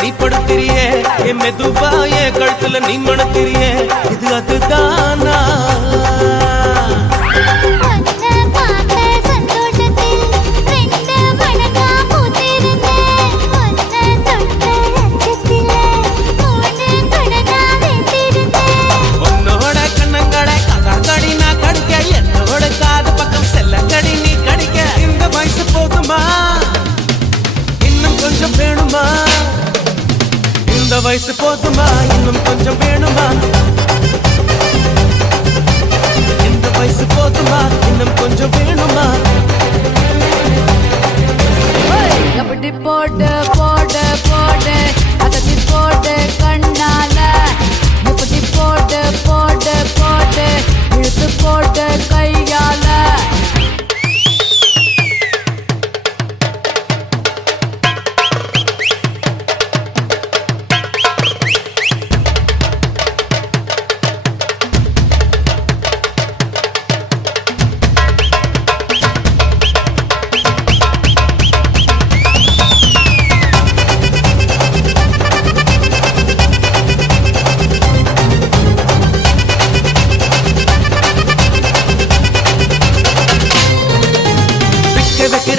நீ படுத்திரியே என் மெதுவா என் கழுத்துல நீ மணத்திரியே இது அதுதானா இந்த வயசு போதுமா இன்னும் கொஞ்சம் வேணுமா இந்த வயசு போதுமா இன்னும் கொஞ்சம் வேணுமா அப்படி போடு போடு போடு அதட்டி போடு கண்ணால இப்படி போடு போடு போடு இழுத்து போடு கையால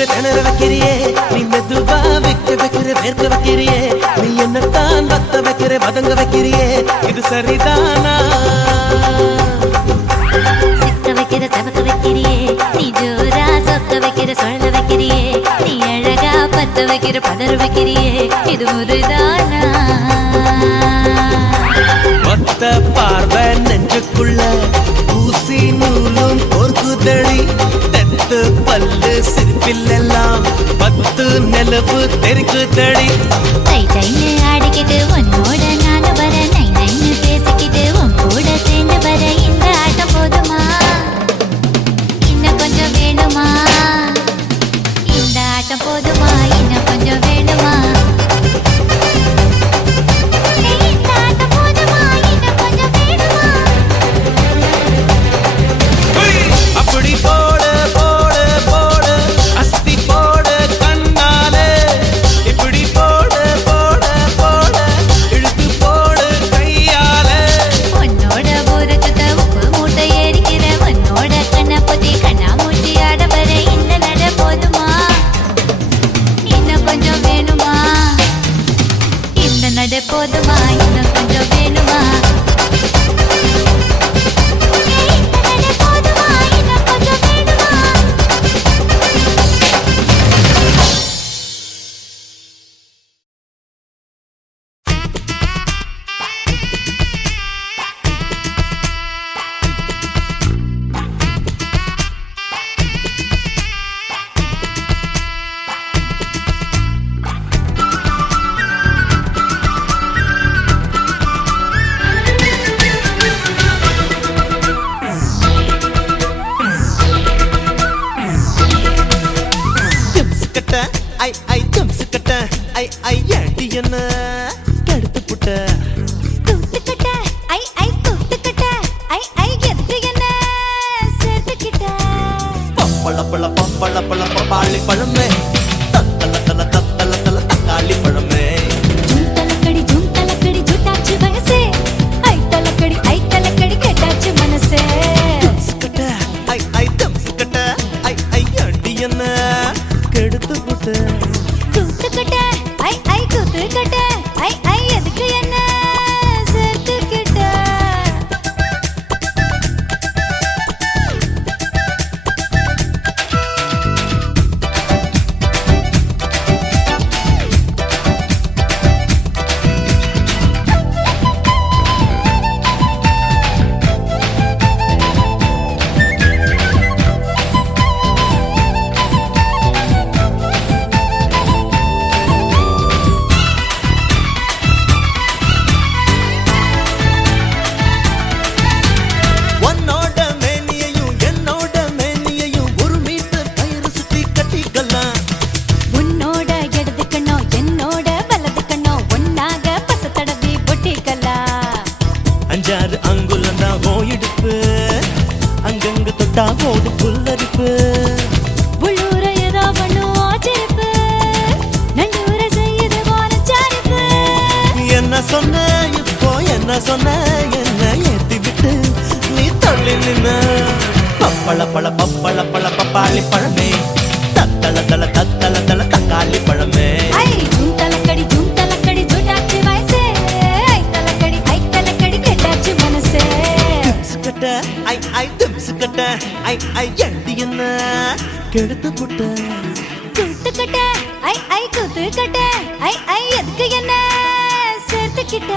திணற வைக்கிறியே நீ மெதுவா வைக்க வைக்கிற வேர்க்க வைக்கிறியே நீ என்னத்தான் வத்த வைக்கிற வதங்க வைக்கிறியே இது சரிதானா சிக்க வைக்கிற சபக்க வைக்கிறியே நீ ஜோரா சொக்க வைக்கிற சொல்ல வைக்கிறியே நீ அழகா பத்த வைக்கிற பதற வைக்கிறியே இது முருதானா ஒத்த பார்வை நெஞ்சுக்குள்ள ஊசி நூலும் பொறுக்குதழி தெத்து பல்லு சிரிப்பிலெல்லாம் 10 நிலவு தெருக்குதழி தை தைன்னு ஆடிக்கிட்டு உன்னோட நானு வர நை நைன்னு பேசிக்கிட்டு உன் கூட சேர்ந்து வர இந்த ஆட்டம் போதுமா இன்னும் கொஞ்சம் வேணுமா இந்த ஆட்டம் போதுமா இன்னும் கொஞ்சம் வேணுமா அப்படி போடு போடு போடு அஸ்தி போடு கண்ணாலே இப்படி போடு போடு போடு இழுத்து போடு கையாலே உன்னோட ஊருக்கு உப்பு மூட்டை ஏறிக்கிற உன்னோட கண்ணை பத்தி கண்ணா மூட்டி ஆட வர இந்த நட போதுமா இன்னும் கொஞ்சம் வேணுமா இந்த நட போதுமா இன்னும் கொஞ்சம் வேணுமா பப்பாளி பழமே தத்தல தல தத்தல தல தக்காளி பழமே ஜூம் தலக்கடி ஜூட்டாச்சு வயசே ஐ தலக்கடி கேட்டாச்சு மனசே சுக்கட்ட ஐ தம் சுக்கட்ட ஐ அடி என்ன கெடுத்து புட்ட கூத்துக்கட்ட ஐ கூத்துக்கட்ட ஐ எதுக்கு என்ன சேர்த்துக்கிட்ட பப்பள பழ பப்பள பழ பப்பாளி பழமே தத்தள தள தத்தள தள தக்காளி பழமே ஐ ஜூந்தலக்கடி ஜூந்தலக்கடி ஜூட்டாச்சு வயசே ஐ தலக்கடி கெட்டாச்சு மனசே திம்சுக்கட்ட ஐ திம்சுக்கட்ட ஐ எண்டி என்ன கெடுத்து புட்ட கூத்துக்கட்ட ஐ கூத்துக்கட்ட ஐ எதுக்கு என்ன சேர்த்துக்கிட்ட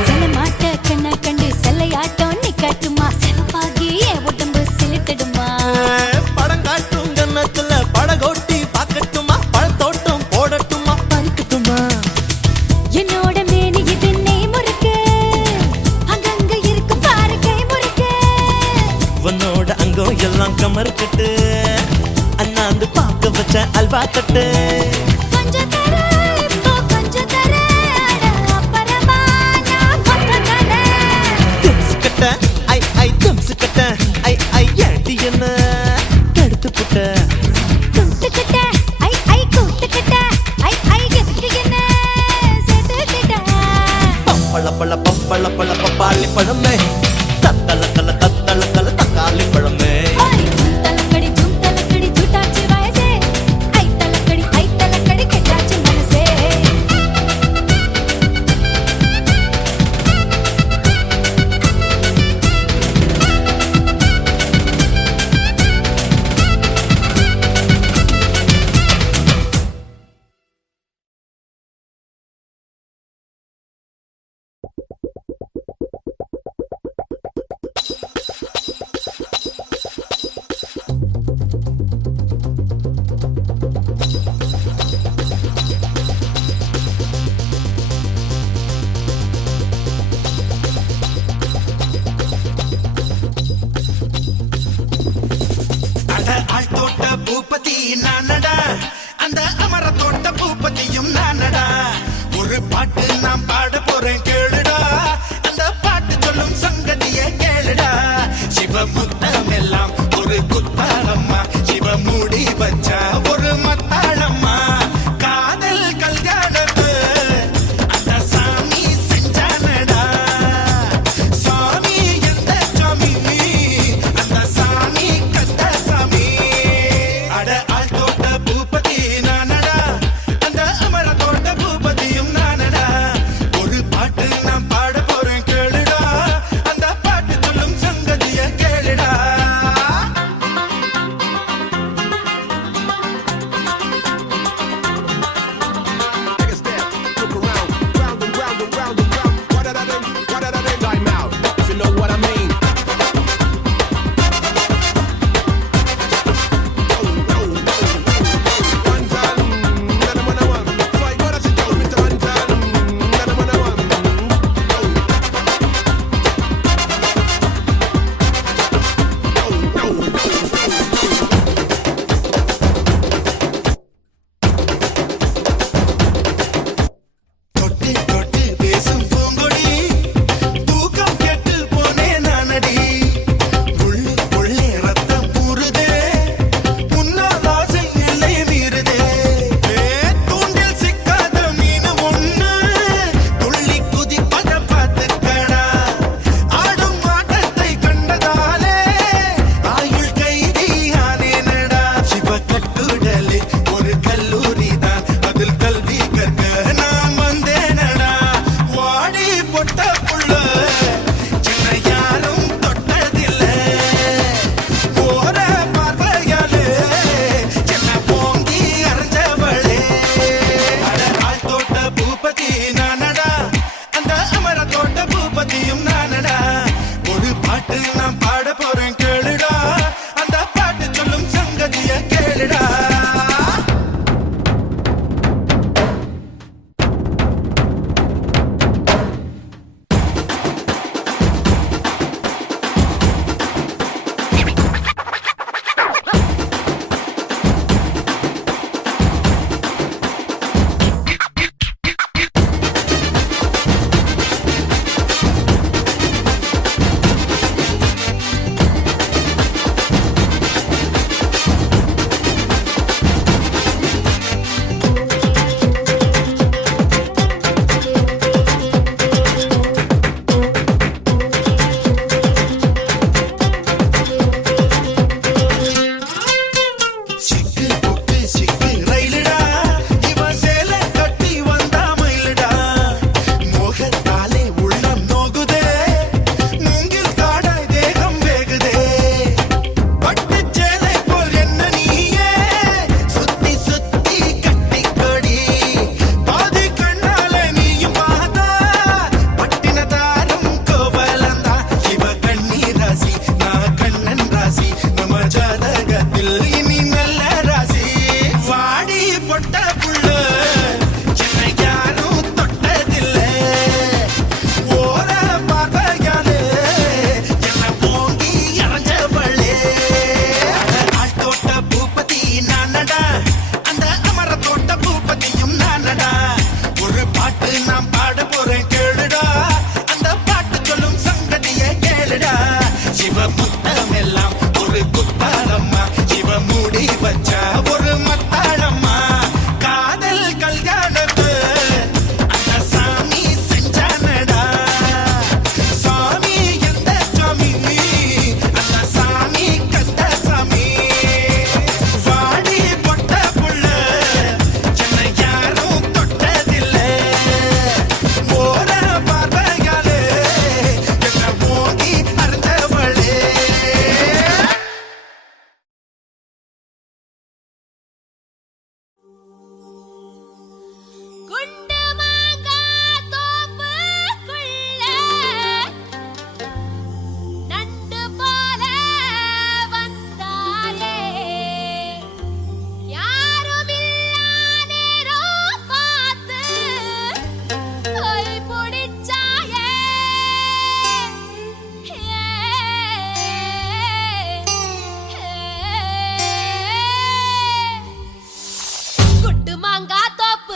சில மாட்ட கண்ண கண்டு செல்லையாட்டம் நிக்கட்டுமா சிவப்பாகி என் உடம்பு சிலித்திடுமா படம் காட்டும் கண்ணத்துல படகோட்டி பாக்கட்டுமா பழத்தோட்டம் போடட்டுமா பறிக்கட்டுமா என்னோட மேனி இது நெய் முறுக்கு அங்கங்க இருக்கும் பாரு கை முறுக்கு உன்னோட அங்கம் எல்லாம் கமர்க்கட்டு அண்ணாந்து பார்க்க வச்ச அல்வா கட்டு கொஞ்சம் தர இப்போ கொஞ்சம் தர அப்புறமா நான் கொஞ்சம் தரேன் திம்சுக்கட்ட ஐ திம்சுக்கட்ட ஐ ஏண்டி என்ன கெடுத்து புட்ட கூத்துக்கிட்ட ஐ கூத்துக்கிட்ட ஐ எதுக்கு என்ன சேர்த்துக்கிட்ட பப்பள பழ பப்பள பழ பப்பாளி பழமே தத்தள தள தத்தள தள தக்காளி பழமே ஜூந்தலக்கடி ஜூந்தலக்கடி ஜூட்டாச்சு வயசே ஐ தலக்கடி கெட்டாச்சு மனசே அட ஆள் தோட்ட பூபதி நானடா அந்த அமர தோட்ட பூபதியும் நானடா ஒரு பாட்டு நான் பாட போறேன் கேளுடா அந்த பாட்டு சொல்லும் சங்கதிய கேளுடா சிவமுத்தம் எல்லாம் ஒரு குத்தாளம்மா சிவ மூடி வச்சா ஒரு மத்தாளம்மா காதல் கல்யாணத்து அந்த சாமி செஞ்சானடா சாமி எந்த சாமி அந்த சாமி கந்த சாமி அட ஆள் தோட்ட பூபதி நானடா அந்த அமர தோட்ட பூபதியும் நானடா ஒரு பாட்டு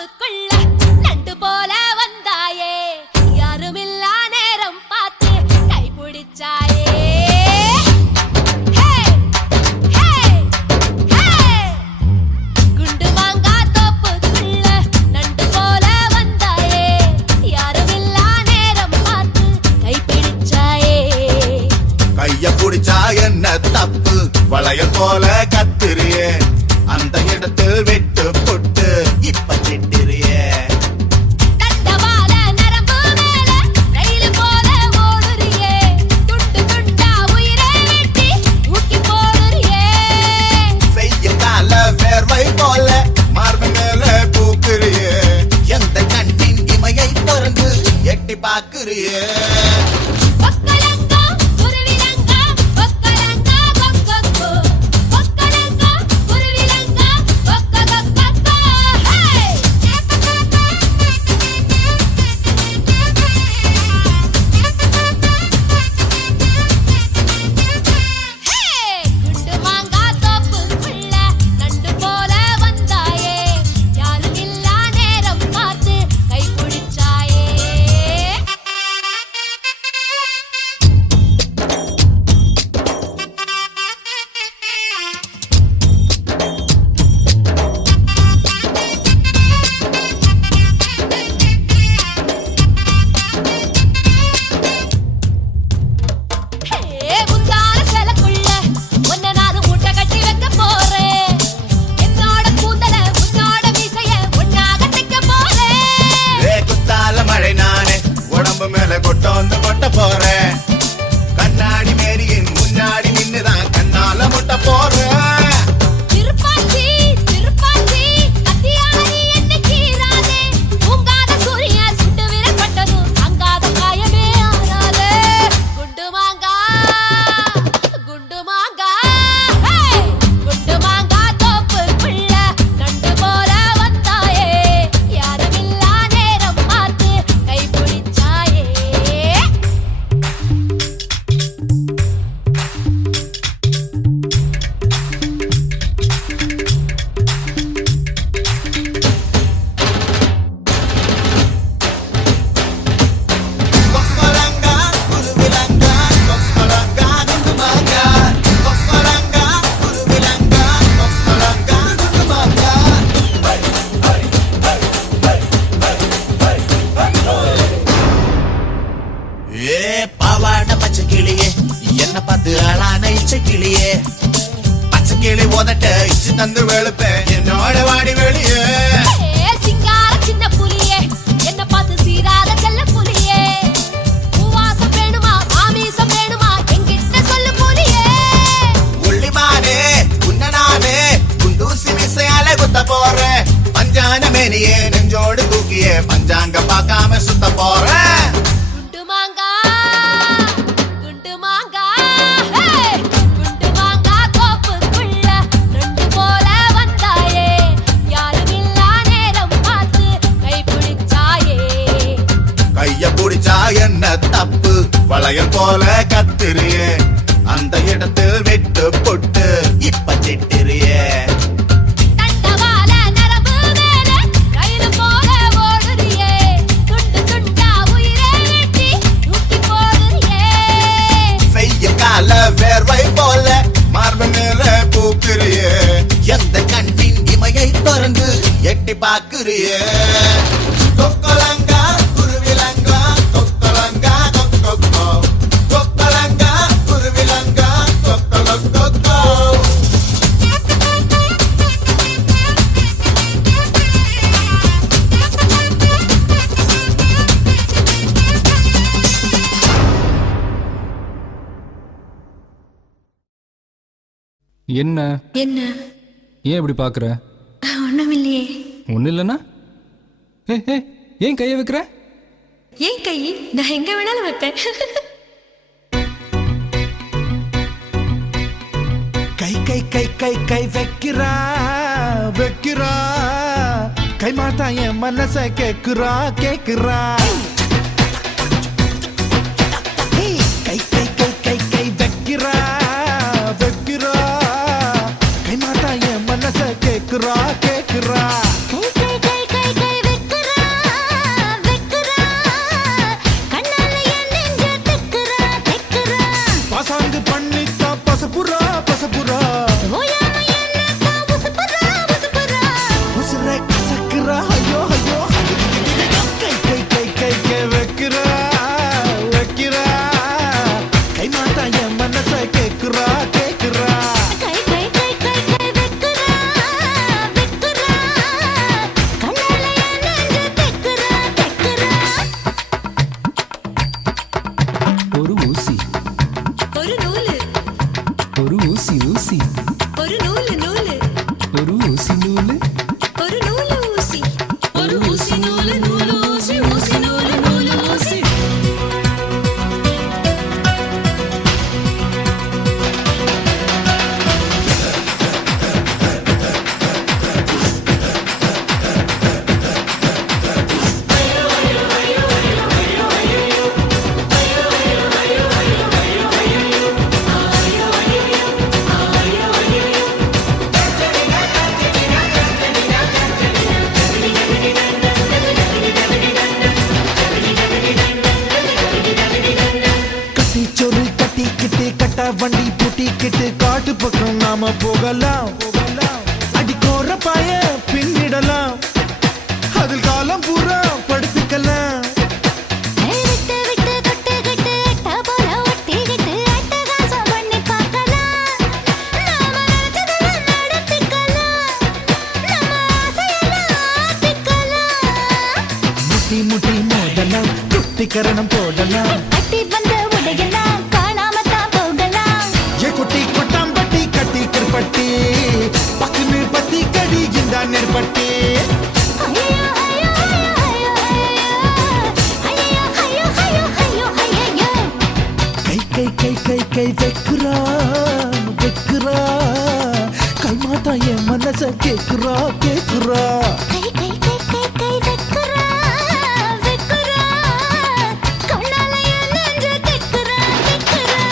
தோப்புக்குள்ள நண்டு போல வந்தாயே யாருமில்லா நேரம் பார்த்து கைப்பிடிச்சாயே குண்டு மாங்கா தோப்புக்குள்ள நண்டு போல வந்தாயே யாருமில்லா நேரம் பார்த்து கைப்பிடிச்சாயே கைய புடிச்சா என்ன தப்பு வளையல் போல கத்திரியே அந்த இடத்தில் விட்டு புட்டு இப்ப திட்டிரியே தண்டவாள நரம்பு மேல ரயில் போல ஓடுறியே துண்டு துண்டா உயிரை வெட்டி தூக்கி போடுறியே வெயில் கால வேர்வை போல மார்பு மேல பூக்குறியே எந்த கண்ணின் இமையை திறந்து எட்டி பாக்குறியே ஒக்கலங்கா குருவிலங்கா ஒக்கலங்கா கொக்கொக்கோ ஒக்கலங்கா குருவிலங்கா கொக்கொக்கோ குண்டு மாங்கா தோப்புக்குள்ள நண்டு போல வந்தாயே யாருமில்லா நேரம் பார்த்து கைப்பிடிச்சாயே முந்தான சேலக்குள்ள ஒன்ன நான் மூட்டை கட்டி வைக்க போறேன் என்னோட கூந்தல உன்னோட மீசைய ஒன்னாக தைக்க போறேன் குத்தால மழை நானே உடம்பு மேல கொட்டோந்து கொட்ட போறேன் கண்ணாடி மேரியின் முன்னாடி நின்னுதான் கண்ணால முட்ட போறேன் திருப்பாச்சி திருப்பாச்சி அத்தியாரி என்ன கீராதே உங்காத சூரிய சுட்டு விரப்பட்டதும் அங்காத காயமே ஆறாதே குண்டு மாங்கா குண்டு மாங்கா குண்டு மாங்கா தோப்புக்குள்ள நண்டு போல வந்தாயே யாருமில்லா நேரம் பார்த்து கைப்பிடிச்சாயே கொக்கரங்கா குருவிலங்கா கொக்கரங்கா குண்டுமாங்கா கொக்கரங்கா குருவிலங்கா கொக்கரங்கா குண்டுமாங்கா ஏ பாவாட பச்சை கிளியே என்ன பார்த்து ஆளான இச்சை கிளியே பச்சை கிளி உதட்ட இச்சு தந்து வெளுப்பேன் என்னோட வாடி வெளியே சிங்கார சின்ன புலியே என்ன பார்த்து சீராத செல்ல புலியே பூவாசம் வேணுமா மாமீசம் வேணுமா என்கிட்ட சொல்லு புலியே உள்ளிமானே உன்னனானே குண்டூசி மிசையால குத்த போறேன் பஞ்சான மேனியே நெஞ்சோடு தூக்கியே பஞ்சாங்க பார்க்காம சுத்த போறேன் குண்டு மாங்கா குண்டு மாங்கா குண்டு மாங்கா தோப்புக்குள்ள நண்டு போல வந்தாயே யாருமில்லா நேரம் பார்த்து கைப்பிடிச்சாயே கைய புடிச்சா என்ன தப்பு வளையல் போல கத்திரியே அந்த இடத்தில் விட்டு புட்டு இப்ப திட்டிரியே தண்டவாள நரம்பு மேல ரயில் போல ஓடுறியே துண்டு துண்டா உயிரை வெட்டி தூக்கி போடுறியே வெயில் கால வேர்வை போல மார்பு மேல பூக்குறியே எந்த கண்ணின் இமையை திறந்து எட்டி பாக்குறியே கொக்கலங்கா குருவிலங்கா கொக்கலங்கா கொக்கொக்கோ கொக்கலங்கா குருவிலங்கா கொக்கொக்கோ என்ன என்ன ஏன் இப்படி பார்க்குற? ஒண்ணுமில்லையே. ஒன்றும் இல்லைன்னா ஏன் கையை வைக்கிற? ஏன் கை நான் எங்க வேணாலும் வைப்பேன். கை கை கை கை கை வைக்கிறா வைக்கிறா கை மாத்தா என் மனச கேக்குறா கேக்குறா கை கை கை கை கை வைக்கிறா வைக்கிறா கை மாத்தா என் மனச கேக்குறா கேக்குறா கை கை கை கை கை கட்டிக்கிட்டு காட்டு பக்கம் நாம போகலாம் அடிக்கோர பாய பின்னிடலாம் அதில் காலம் பூரா படுத்துக்கலாம் விட்டு விட்டு தொட்டுக்கிட்டு அட்டா போல ஒட்டிக்கிட்டு அட்டகாசம் பண்ணி பார்க்கலாம் நாம நினைச்சதெல்லாம் நடத்திக்கலாம் நம்ம ஆசையெல்லாம் ஆத்திக்கலாம் முட்டி முட்டி மோதலாம் குட்டிக்கரணம் போடலாம் கட்டி வந்த உடையெல்லாம் காணாம தான் போகலாம் ஏ குட்டி கொட்டாம்பட்டி கட்டி கிருப்பட்டி பக்குன்னு பத்தி கடி இந்த நெற்பட்டி ஐயோ ஐயோ ஐயோ ஐயோ ஐயோ ஐயோ ஐயோ ஐயோ கை கை கை கை கை வெக்குறா வெக்குறா கை மாத்தா என் மனச கேக்குறா கேக்குறா கை கை கை கை கை வெக்குறா வெக்குறா கண்ணால என் நெஞ்ச திக்குறா திக்குறா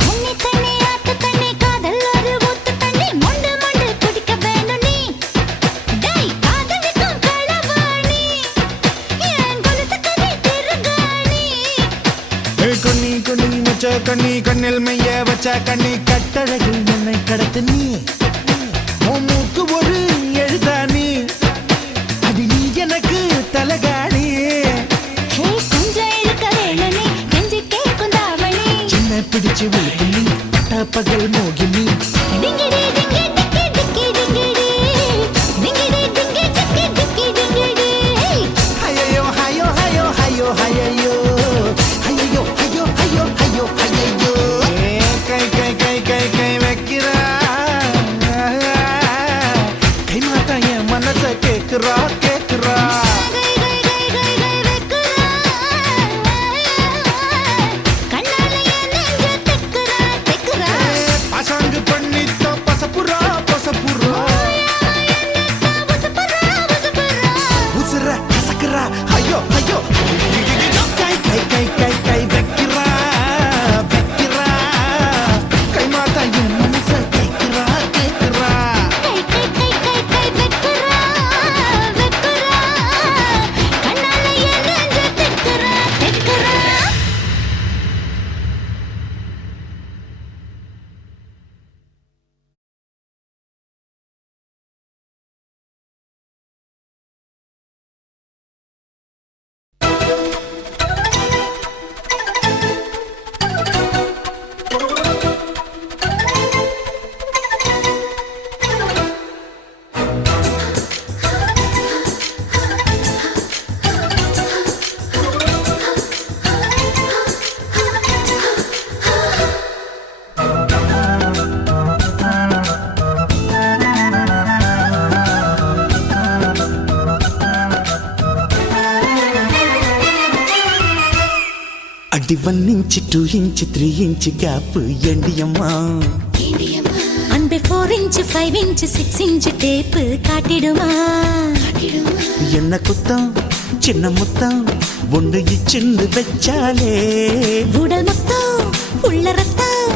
முன்னி தண்ணி ஆத்து தண்ணி காதல் ஒரு ஊத்து தண்ணி மொண்டு மொண்டு குடிக்க வேணும் நீ டேய் காதலிக்கும் களவாணி என் கொலுசு கனி திருகாணி கண்ணி கண்ணி மச்ச கண்ணி கண்ணில் மைய வச்ச கண்ணி கட்டழகில் என்னை கடத்து நீ உன் மூக்கு ஒரு எழுதானி அடி நீ எனக்கு தலகாணி ஹே கொஞ்சம் இழுக்க வேணும் நீ கெஞ்சி கேட்கும் தாவணி சின்ன பிடிச்சு விழுப்பு நீ பட்ட பகல் மோகினி டிங்கிடி டிங்கி டிக்கி டிக்கி டிங்கிடி டிங்கிடி டிங்கி டிக்கி டிக்கி டிங்கிடி ஐயோ ஐயோ ஐயோ ஐயோ ஐயோ ஐயோ ஐயோ ஐயோ ஐயோ ஐயோ கை கை கை கை கை வைக்கிறா கை மாத்தா என் மனச கேக்குறா கேக்குறா கை கை கை கை கை வெக்குறா கண்ணால என் நெஞ்ச திக்குறா திக்குறா பசங்கு பண்ணித்த பசப்புறா பசப்புறா உசுப்புறா உசுப்புறா உசுர கசக்குறா ஐயோ ஐயோ கை கை கை கை கை வைக்கிறா வைக்கிறா கை மாத்தா என் மனச கேக்குறா கேக்குறா கை கை கை கை கை வெக்குறா வெக்குறா கண்ணால என் நெஞ்ச திக்குறா திக்குறா అడి 1 ఇంచ్ 2 ఇంచ్ 3 ఇంచ్ గ్యాప్ ఎండియమ్మా அன்பே 4 இன்ச் 5 இன்ச் 6 இன்ச் டேப் காட்டிடுமா என்ன குத்தம் சின்ன முத்தம் ஒன்று இச்சின்னு வச்சாலே உடல் மொத்தம் உள்ள ரத்தம்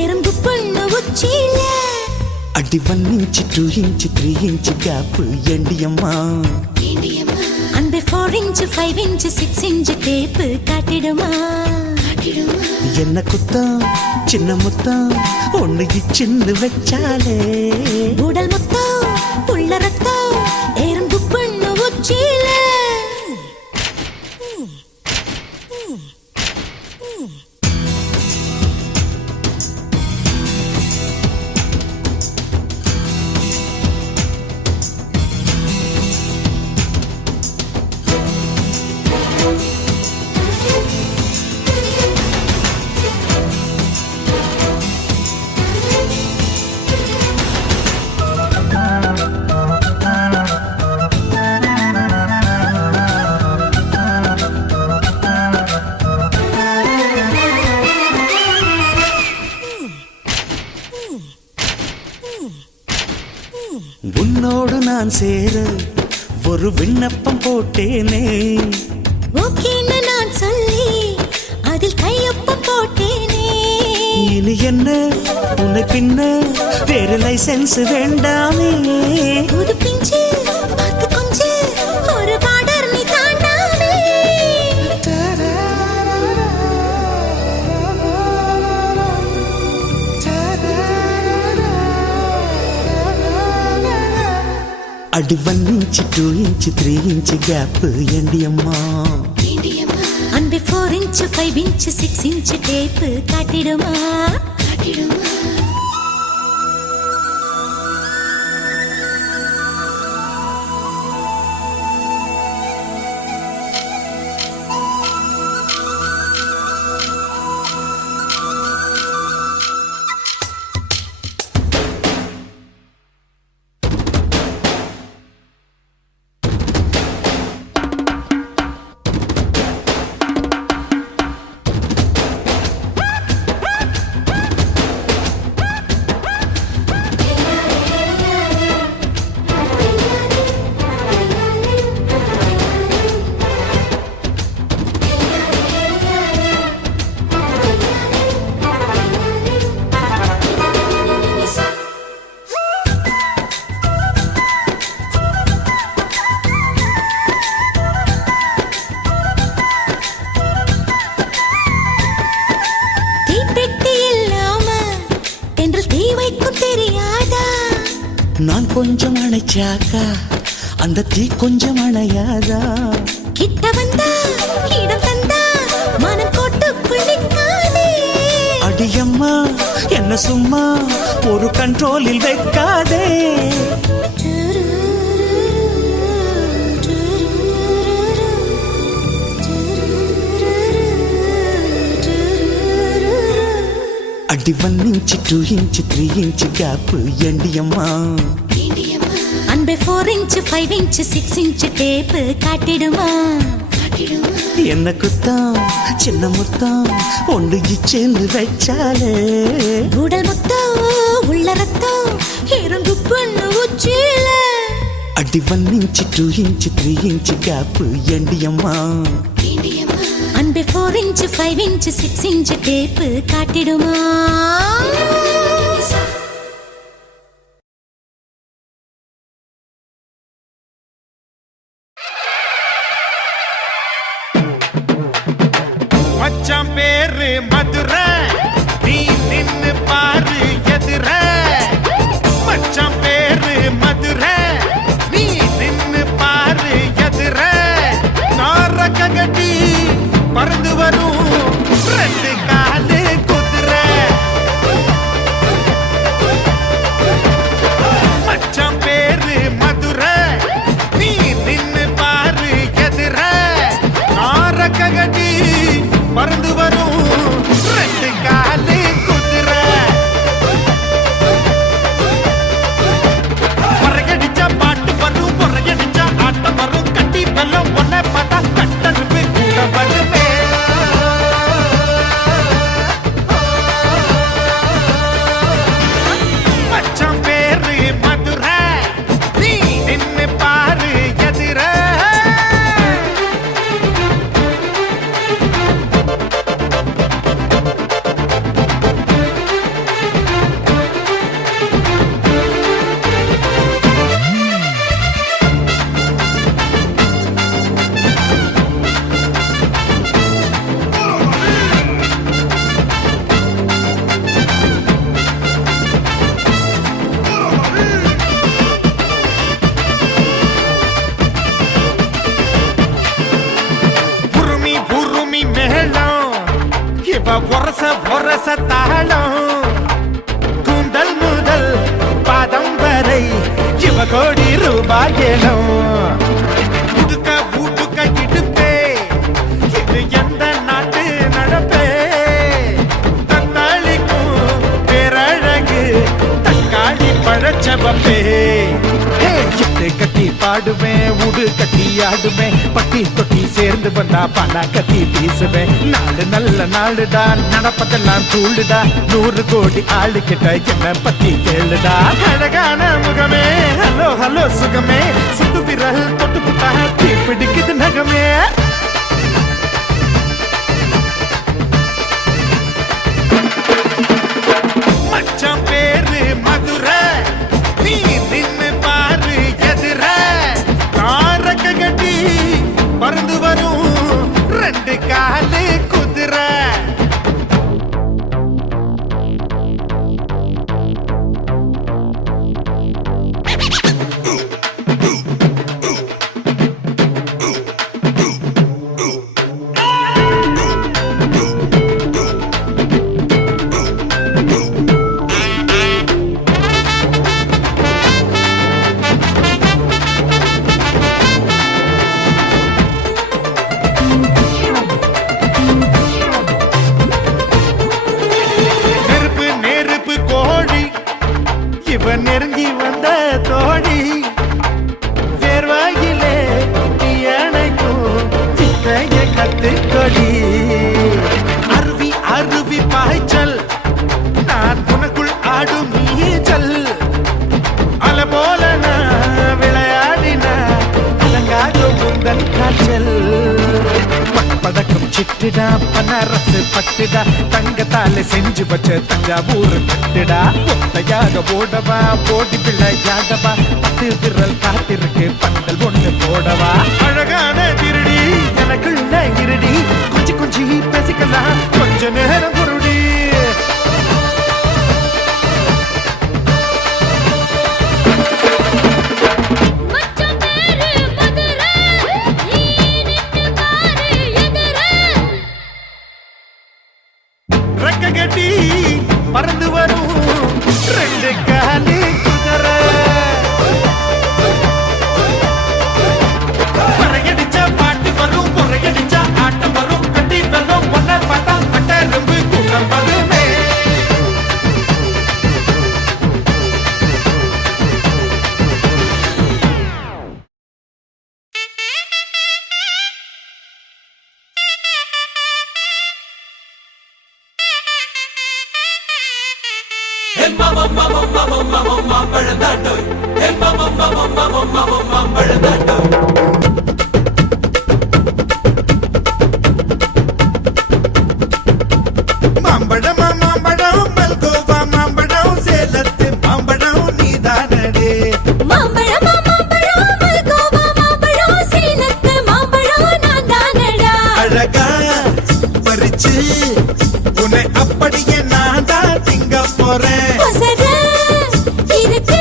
எறும்பு பொண்ணு உச்சியில అడి 1 ఇంచ్ 2 ఇంచ్ 3 ఇంచ్ గ్యాప్ ఎండియమ్మా அன்பே 4 இன்ச் 5 இன்ச் 6 இன்ச் டேப் காட்டிடுமா என்ன குத்தம் சின்ன முத்தம் ஒன்று இச்சின்னு வச்சாலே உடல் மொத்தம் உள்ள ரத்தம் எறும்பு பொண்ணு உச்சியில நான் சேர ஒரு விண்ணப்பம் போட்டேனே. ஓகேன்னு நான் சொல்லி அதில் கையொப்பம் போட்டேனே. இனி என்ன உன்னை பின்ன வேறு லைசென்ஸ் வேண்டாமே. புது பிஞ்சு பார்த்து கொஞ்சு ஒரு பார்டர் நீ தாண்டாமே. அடி 1 inch 2 inch 3 inch கேப் ஏண்டி அம்மா. அந்த 4 inch 5 inch 6 inch டேப் காட்டிடுமா. நான் கொஞ்சம் அணைச்சாக்கா அந்த தீ கொஞ்சம் அணையாதா. கிட்ட வந்தா இடம் தந்தா மனம் கொட்டு புள்ளிக்காதே. அடியம்மா என்ன சும்மா ஒரு கண்ட்ரோலில் வைக்காதே. அடி 1 inch 2 inch 3 inch கேப் ஏண்டி அம்மா. அன்பே 4 inch 5 inch 6 inch டேப் காட்டிடுமா. என்ன குத்தம் சின்ன முத்தம் ஒன்று இச்சேன்னு வச்சாலே. உடல் மொத்தம் உள்ள ரத்தம் இறங்கு பண்ணு உச்சில. அடி 1 inch 2 inch 3 inch கேப் ஏண்டி அம்மா. அன்பே 4 inch 5 inch 6 inch டேப் காட்டிடுமா. மச்சான் பேரு மதுரை நீ நின்னு பாரு எதிர. மச்சான் பேரு மதுரை நீ நின்னு பாரு எதிர. நாரக்க கட்டி பறந்து வரும் 2 காலு குதிரை. மச்சான் பேரு மதுரை நீ நின்னு பாரு எதிர. நாரக்க கட்டி பறந்து வரும் 2 காலு குதிரை. பறகடிச்சா பாட்டு வரும் பொறகடிச்சா ஆட்டம் வரும். கட்டி வெல்லம் ஒன்ன பார்த்தா கட்டருப்பு கூட வருமே. மச்சான் பேரு மதுரை நீ நின்னு பாரு எதிர. புருமி புருமி மேளம் இவ பொரச தாளம். கூந்தல் முதல் பாதம் வரை இவ கோடி ரூபாய் ஏலம். உடுக்க ஊட்டுக்க இடுப்பே இது எந்த நாட்டு நடப்பே. தத்தாளிக்கும் பேரழகு தக்காளி பழச்சவப்பே. இட்டு கட்டி பாடுவேன், உடு கட்டி ஆடுவேன், பட்டி தொட்டி சேர்ந்து வந்தா பணா கட்டி வீசுவேன். நாடு நல்ல நாடுடா, நடப்பதெல்லாம் தூளுடா, 100 கோடி ஆளு கிட்ட என்ன பத்தி கேளுடா. அழகான முகமே, ஹலோ ஹலோ சுகமே, சுட்டு விரல் தொட்டு புட்டா தீ பிடிக்குது நகமே. மச்சான் பேரு மதுரை, நீ நின்னு பாரு எதிர, காரக்க கட்டி பறந்து வரும் 2 காலு குதிரை. நெருப்பு நெருப்பு கோழி, இவன் நெருங்கி வந்த தோழி, வேர்வாயிலே அணைக்கும் சித்தைய கத்துக்கொடி. அருவி அருவி பாய்ச்சல், நான் உனக்குள் ஆடும் நீச்சல், அல போல நான் விளையாடினா அலங்காக உந்தன் காய்ச்சல். படக்கும் சிட்டுடா, பனரசு பட்டுடா, தங்கத்தால செஞ்சு வச்ச தஞ்சாவூர் பட்டுடா. ஒத்தையாக ஓடவா, ஓடி விளையாடவா, 10 விரல் காத்திருக்கு பந்தல் ஒண்ணு போடவா. அழகான திருடி எனக்குள்ள இருடி, கொஞ்சி கொஞ்சி பேசிக்கலாம் கொஞ்ச நேரம் குருடி. மச்சான் பேரு மதுரை, நீ நின்னு பாரு எதிர. ரெக்க கட்டி பறந்து வரும் 2 காலு குதிரை. பறையடிச்சா பாட்டு வரும், பொறையடிச்சா ஆட்டம் வரும், கட்டி வெல்லும் ஒன்ன பார்த்தா பட்டரும்பு கூட்டம் வருமே. மாம்பழம் மாம்பழம் மல்கோவா மாம்பழம், சேலத்து மாம்பழம் நீதானடே. மாம்பழம் மாம்பழம் மல்கோவா மாம்பழம், சேலத்து மாம்பழம் நான் தானடா. அழகா பறிச்சு உன்னை அப்படியே நான் தான் திங்க போறேன். ஒசர இருக்கு,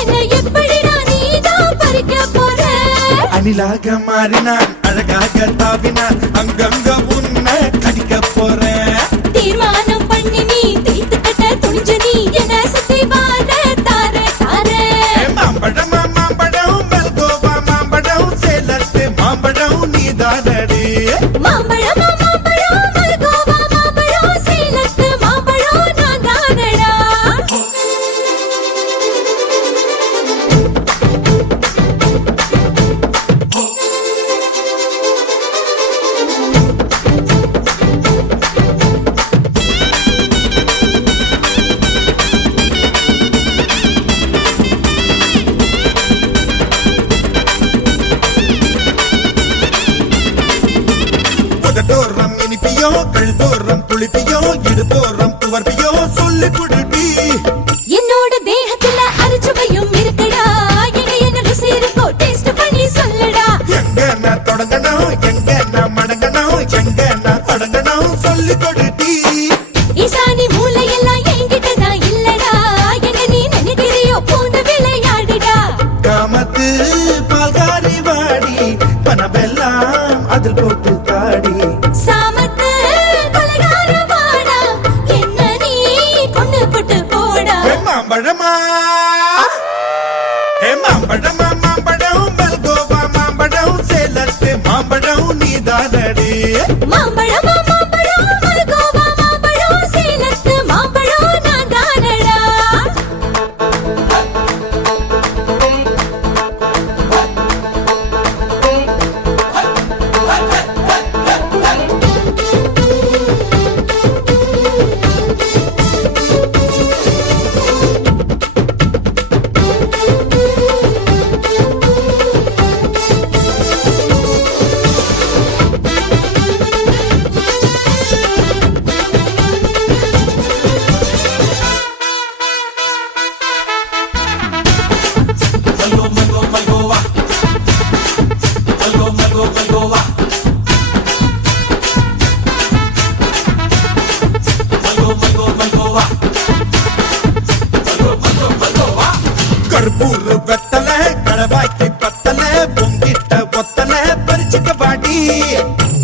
என்ன எப்படிடா நீதான் பறிக்க போற? அணிலாக மாறினான், அழகாக தாவினான், அங்கங்க உன்னை கடிக்க போறேன். தீர்மானம் பண்ணி நீ தீர்த்து கட்ட துணிஞ்ச நீ என்ன சுத்தி வார தார தார. மாம்பழம் மாம்பழம் மல்கோவா மாம்பழம், சேலத்து மாம்பழம் நீதானடே. மாம்பழம் மாம்பழம் மல்கோவா மாம்பழம், சேலத்து மாம்பழம் நான் தானடா. உதட்டோரம் இனிப்பியோ, கழுத்தோரம் புளிப்பியோ, இடுப்போரம் துவர்ப்பியோ சொல்லி குடுப்பி. என்னோட தேகத்துல அரிச்சுவையும் இருக்குடா, என்ன ருசி இருக்கோ டேஸ்ட் பண்ணி சொல்லுடா. எங்க நான் தொடங்கணும், எங்க நான் மடங்கணும், எங்க நான் தொடங்கணும் சொல்லி கொடுட்டி. ஈசானி மூளையெல்லாம் என்கிட்ட தான் இல்லடா, என்ன நீ நினைக்கிறியோ பூந்து விளையாடுடா. காமத்து பால்காரி வாடி, பணமெல்லாம் அதில் போட்டு தாடி. சாமத்து கொலைகார வாடா, என்ன நீ கொண்டு போட்டு போடா. மாம்பழமா மாம்பழமா மாம்பழம் மல்கோவா மாம்பழம், சேலத்து மாம்பழம் நீதானடே. மாம்பழம் மாம்பழம் மல்கோவா மாம்பழம், சேலத்து மாம்பழம் நான் தானடா.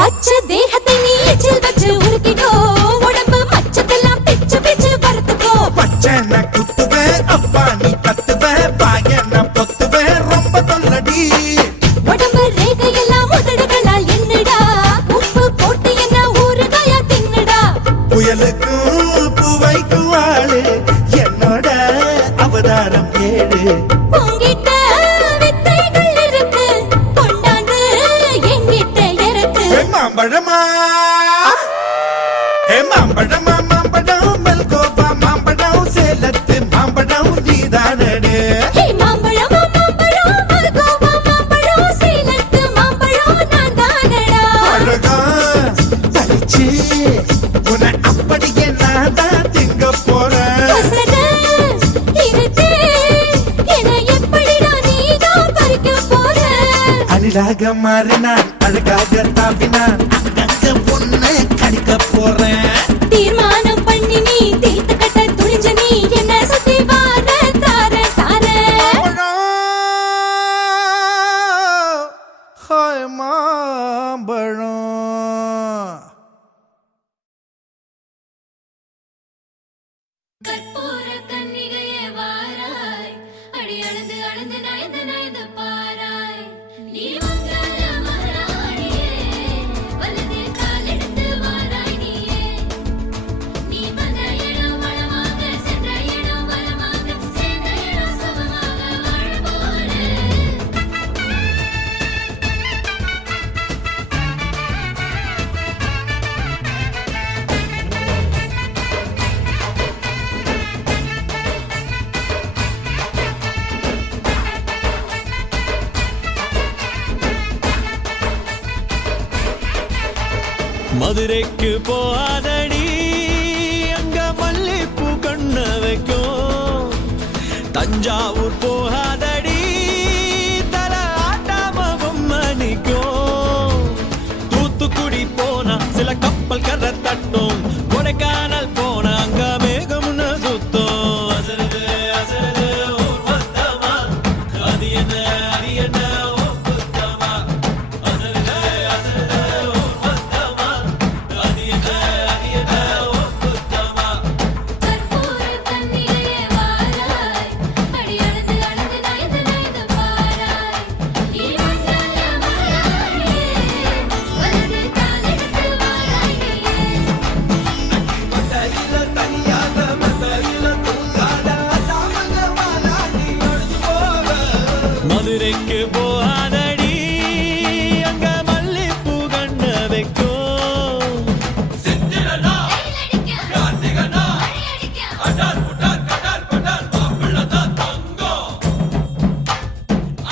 பச்சை தேகத்தை நீ எச்சில் வச்சு உருக்கிக்கோ உடம்பு மச்சத்தெல்லாம் பிச்சு பிச்சு பருத்துக்கோ பச்சை நான் குத்துவேன் அப்பா நீ கத்துவேன் பாய நான் பொத்துவேன் ரொம்ப தொல்லடி உடம்பு ரேகையெல்லாம் உதடுகளால் என்னடா உப்பு போட்டு என்ன ஊறுகாயா தின்னுடா புயலுக்கும் பூவைக்கும் ஆளு என்னோட அவதாரம் ஏழு உங்கிட்ட வித்தைகள் இருக்கு கொண்டாந்து எங்கிட்ட இருக்கு மாம்பழமா மாம்பழமா மாம்பழம் மல்கோவா மாம்பழம் சேலத்து மாம்பழம் நீதானே ஹே மாம்பழம் மாம்பழம் மல்கோவா மாம்பழம் சேலத்து மாம்பழம் நான் தானடா அழகா தரிச்சு உன்னை அப்படியே நான் தான் திங்க போறேன் வசத இருக்கு என்ன எப்படிடா நீதான் பறிக்க போற அணிலாக மாறினான் அழகாக தாவினான் அங்கங்க பொண்ணு கடிக்க போறேன் தீர்மானம் பண்ணி நீ தீர்த்து கட்ட துணிஞ்ச நீ என்ன சுத்தி வார தார தார மாம்பழம் கற்பூர கன்னிகையே வாராய் அடி அளந்து அளந்து நயந்து நயந்து பாராய் நீ வந்தால மகாராணியே வலது கால் எடுத்து வாராய் நீயே நீ வந்த இடம் வளமாக சென்ற இடம் வளமாக சேர்ந்த இடம் சுகமாக வாழ போறேன் மதுரைக்கு போகாதடி அங்க மல்லிப்பூ கண்ண வைக்கும் தஞ்சாவூர் போகாதடி தல ஆட்டாம பொம்மணிக்கும் தூத்துக்குடி போனா சில கப்பல் கரை தட்டும் கொடைக்கானல் போனா அங்க மேகம்னு சுத்தும் அசருது அசருது ஊர் மொத்தமா அது என்ன ஓ புத்தமா அசருது அசருது ஊர் மொத்தமா அது என்ன ஓ புத்தமா கற்பூர கன்னிகையே வாராய் அடி அளந்து அளந்து நயந்து நயந்து பாராய் நீ வந்தால மகாராணியே வலது கால் எடுத்து வாராய் நீயே மத்தரில தனியாக மத்தரில தூங்காத தாமங்க மாலாடி ஒழிஞ்சு போக மதுரைக்கு போகாதடி அங்க மல்லிப்பூ கண்ண வைக்கும் சித்திரனா கைலடிக்க கார்த்திகனா அடியடிக்க அடார் புடார் கடார் படார் மாப்பிள்ளதா தங்கம்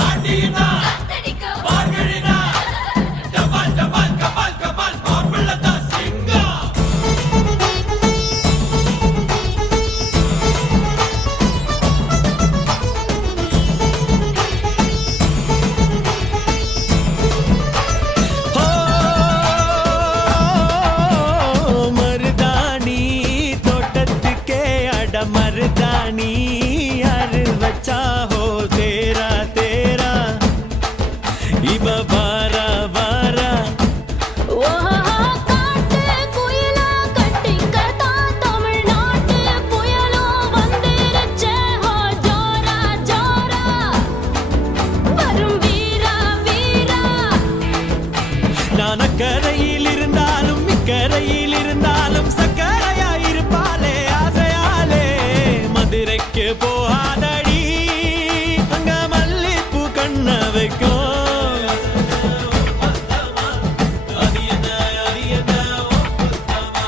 ஆடினா தடிக்க பார்கழினா டபால் டபால் கபால் கபால் மாப்பிள்ளதா சிங்கம் மருதாணி தோட்டத்துக்கே அட மருதாணி யாரு வச்சா ஹோ தேரா தேரா இவ வாரா வாரா ஓஹோ காட்டு குயிலா கட்டிக்கதா தமிழ்நாட்டு புயலும் வந்துருச்சே ஹோ ஜோரா ஜோரா வரும் வீரா வீரா நான் அக்கரையில் இருந்தாலும் இக்கரையில் இருந்தாலும் சக்கரையா இருப்பாளே ஆசையாலே மதுரைக்கு போகாதடி அங்க மல்லிப்பூ கண்ண வைக்கும் அது என்ன ஓ புத்தமா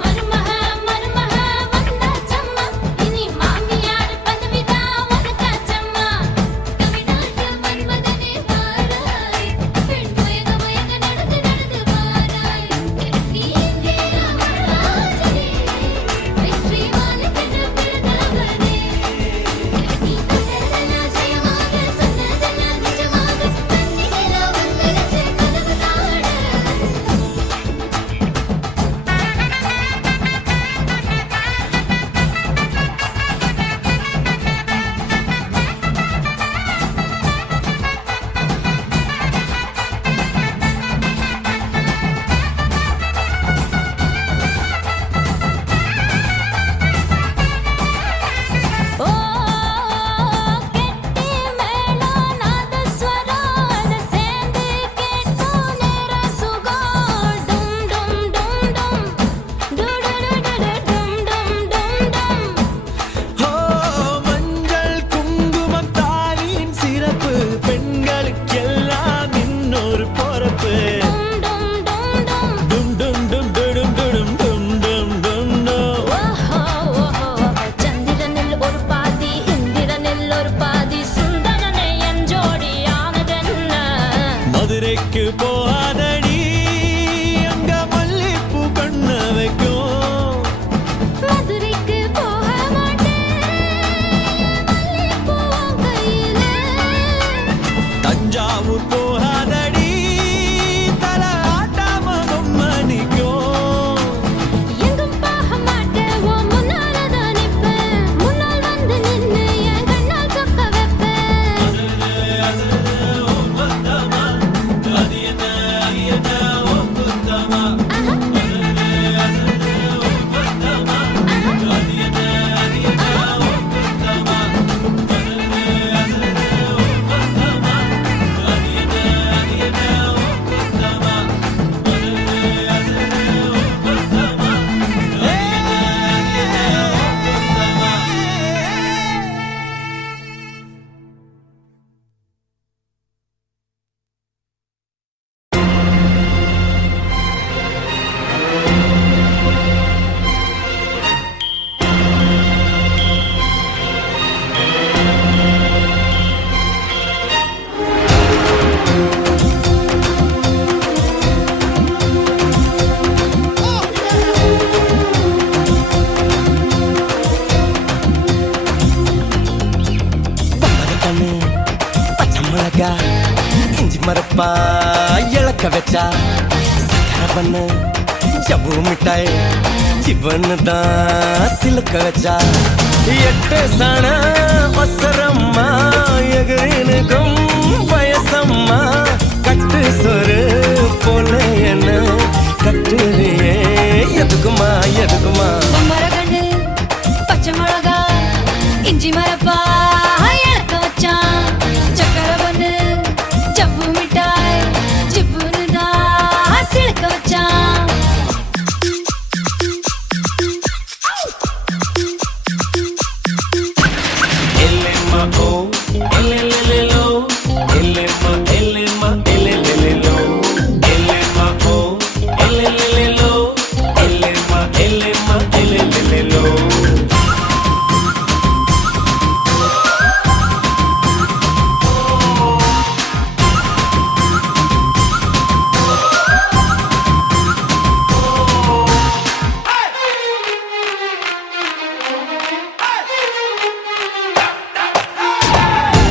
மருமக மருமக வந்தாச்சம்மா இனி மாமியார் பதவிதா உனக்காச்சம்மா தமிழ்நாட்டு மன்மதனே வாராய் பெண் மயங்க மயங்க நடந்து நடந்து வாராய் நீ இங்கே அமராஜனே வெற்றி மாலுக்கென்று பிறந்தவனே நீ சொன்னதெல்லாம் ஜெயமாக சொன்னதெல்லாம் நிஜமாக மதுரைக்கு போகாதடி அங்க மல்லிப்பூ கண்ண வைக்கும். மதுரைக்கு போக மாட்டேன் மல்லிகைப்பூ உன் கையில. தஞ்சாவூர் போகாதடி தல ஆட்டாம பொம்மணிக்கும். எங்கும் போக மாட்டேன் உன் முன்னாலதான் நிப்பேன். முன்னால் வந்து நின்னு என் கண்ணால் சொக்க வைப்பேன். கண்ணு பச்சை மிளகா இஞ்சி மரப்பா இழக்க வச்சா சக்கரை பண்ணு ஜவ்வு மிட்டாய் சிவன்னு தான் சிலுக்க வச்சா. எட்டு சன ஒசரம்மா எகிரினுக்கும் வயசம்மா கட்டு சொரு போல என்ன கட்டுறியே எதுக்குமா எதுக்குமா. மரகண்டு பச்சை மிளகா இஞ்சி மரப்பா இழக்க வச்சான். சக்கரை பண்ணு ஜவ்வு மிட்டாய் சிப்புன்னு தான் சிலுக்க வச்சான். Elema oh, elelelelo, elema elema elelelelo, elema oh, elelelelo, elema elema elelelelo.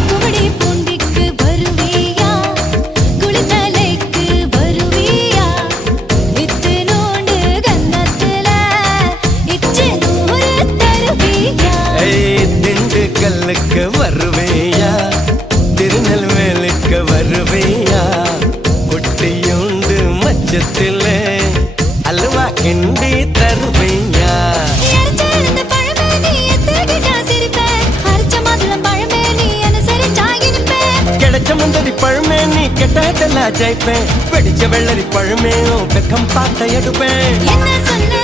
குமடி பூண்டிக்கு வருவியா குளித்தலைக்கு வருவியா இத்து நோண்டு கன்னத்துல இச்சு நூறு தருவியா. திண்டுக்கல்லுக்கு வருவேயா திருநெல்வேலிக்கு வருவேயா குட்டியுண்டு மச்சத்திலே அல்வா கிண்டி தருவேயா. அரைச்செடுத்த பழமே நீ எத்துக்கிட்டா சிரிப்பேன். அரைச்ச மாதுளம் பழமே நீ அனுசரிச்சா இனிப்பேன். கிடைச்ச முந்தரி பழமே நீ கெட்டதெல்லாம் ஜெயிப்பேன். வெடிச்ச வெள்ளரி பழமே வெக்கம் பார்த்த எடுப்பேன். என்ன சொல்ல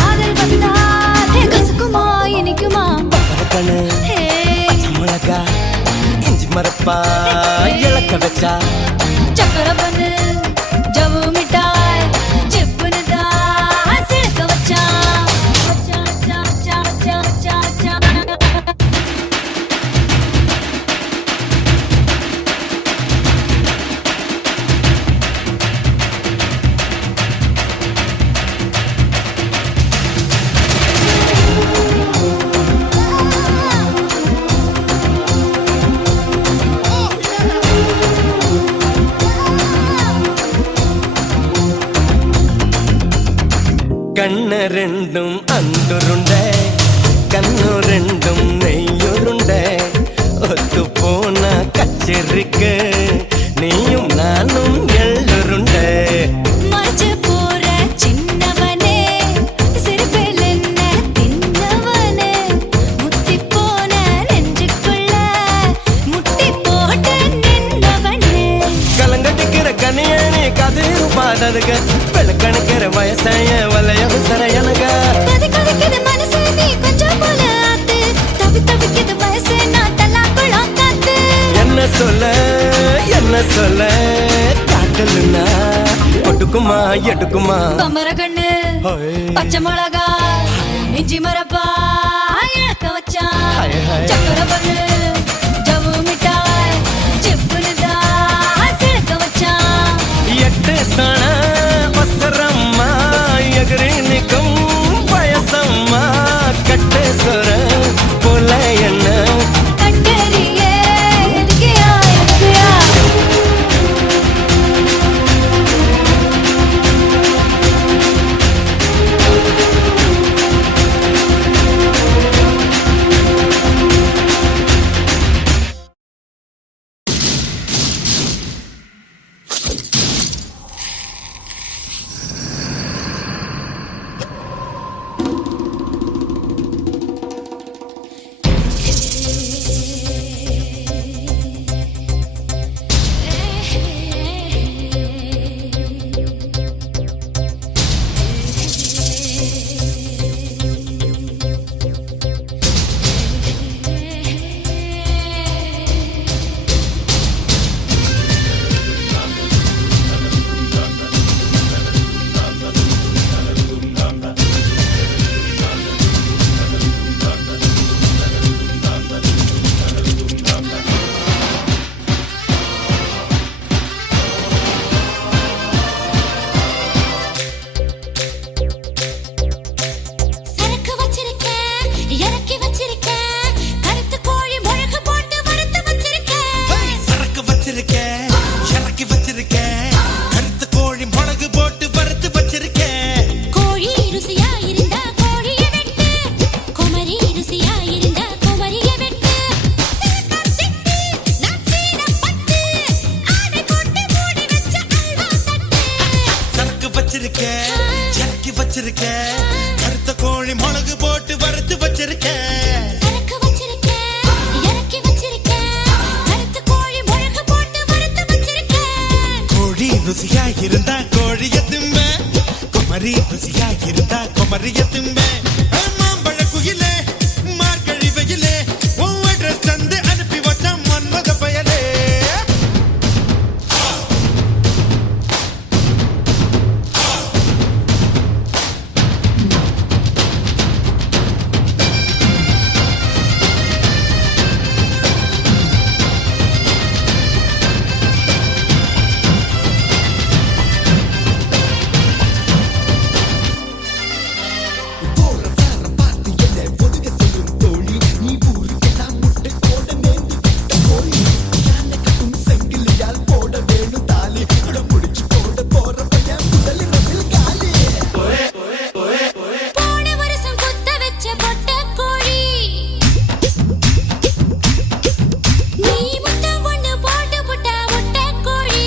காதல் வந்தா கசுக்குமா இனிக்குமா. கண்ணு ஹே பச்சை மிளகா இஞ்சி மரப்பா இழக்க வச்சா சக்கரை பண்ணு ஜவ்வு மிட்டாய் சிப்புன்னு தான் சிலுக்க வச்சான். கண்ணு ரெண்டும் அந்துருண்டை கண்ணு ரெண்டும் நெய்யுருண்டை ஒத்து போன கச்சேரிக்கு நீயும் நானும் எள்ளுருண்டை. மறைச்சு போற சின்னவனே சிறுபில் என்ன தின்னவனே முத்தி போன நெஞ்சுக்குள்ள முட்டி போட்டு நின்னவனே. கலங்கடிக்கிற கனியணி கதிரு பாடதுக வெளுக்கணுக்கிற வயசைய வலைய விசர எனக. கதி கதிக்குது மனசு நீ கொஞ்சம் போல ஆத்து தவி தவிக்குது வயசு நான் தல்லாக்குளம் காத்து. என்ன சொல்ல காட்டலுன்னா ஒட்டுக்குமா எடுக்குமா. கமர கண்ணு பச்சை மிளகா இஞ்சி மரப்பா இழக்க வச்சான். Hi, hi. சக்கரை பண்ணு ஜவ்வு மிட்டாய் சிப்புன்னு தான் ருசியா இருந்தா கோழிய திம்ப குமரி ருசியா இருந்தா குமரிய திம்ப மாம்பழ குயிலே மார்கழி வெயிலே உன் அட்ரஸ் தந்து அனுப்பி வச்ச மன்மத பயலே போன வருஷம் குத்த வச்ச பொட்டை கோழி நீ முத்தம் ஒண்ணு போட்டு புட்ட முட்டை கோழி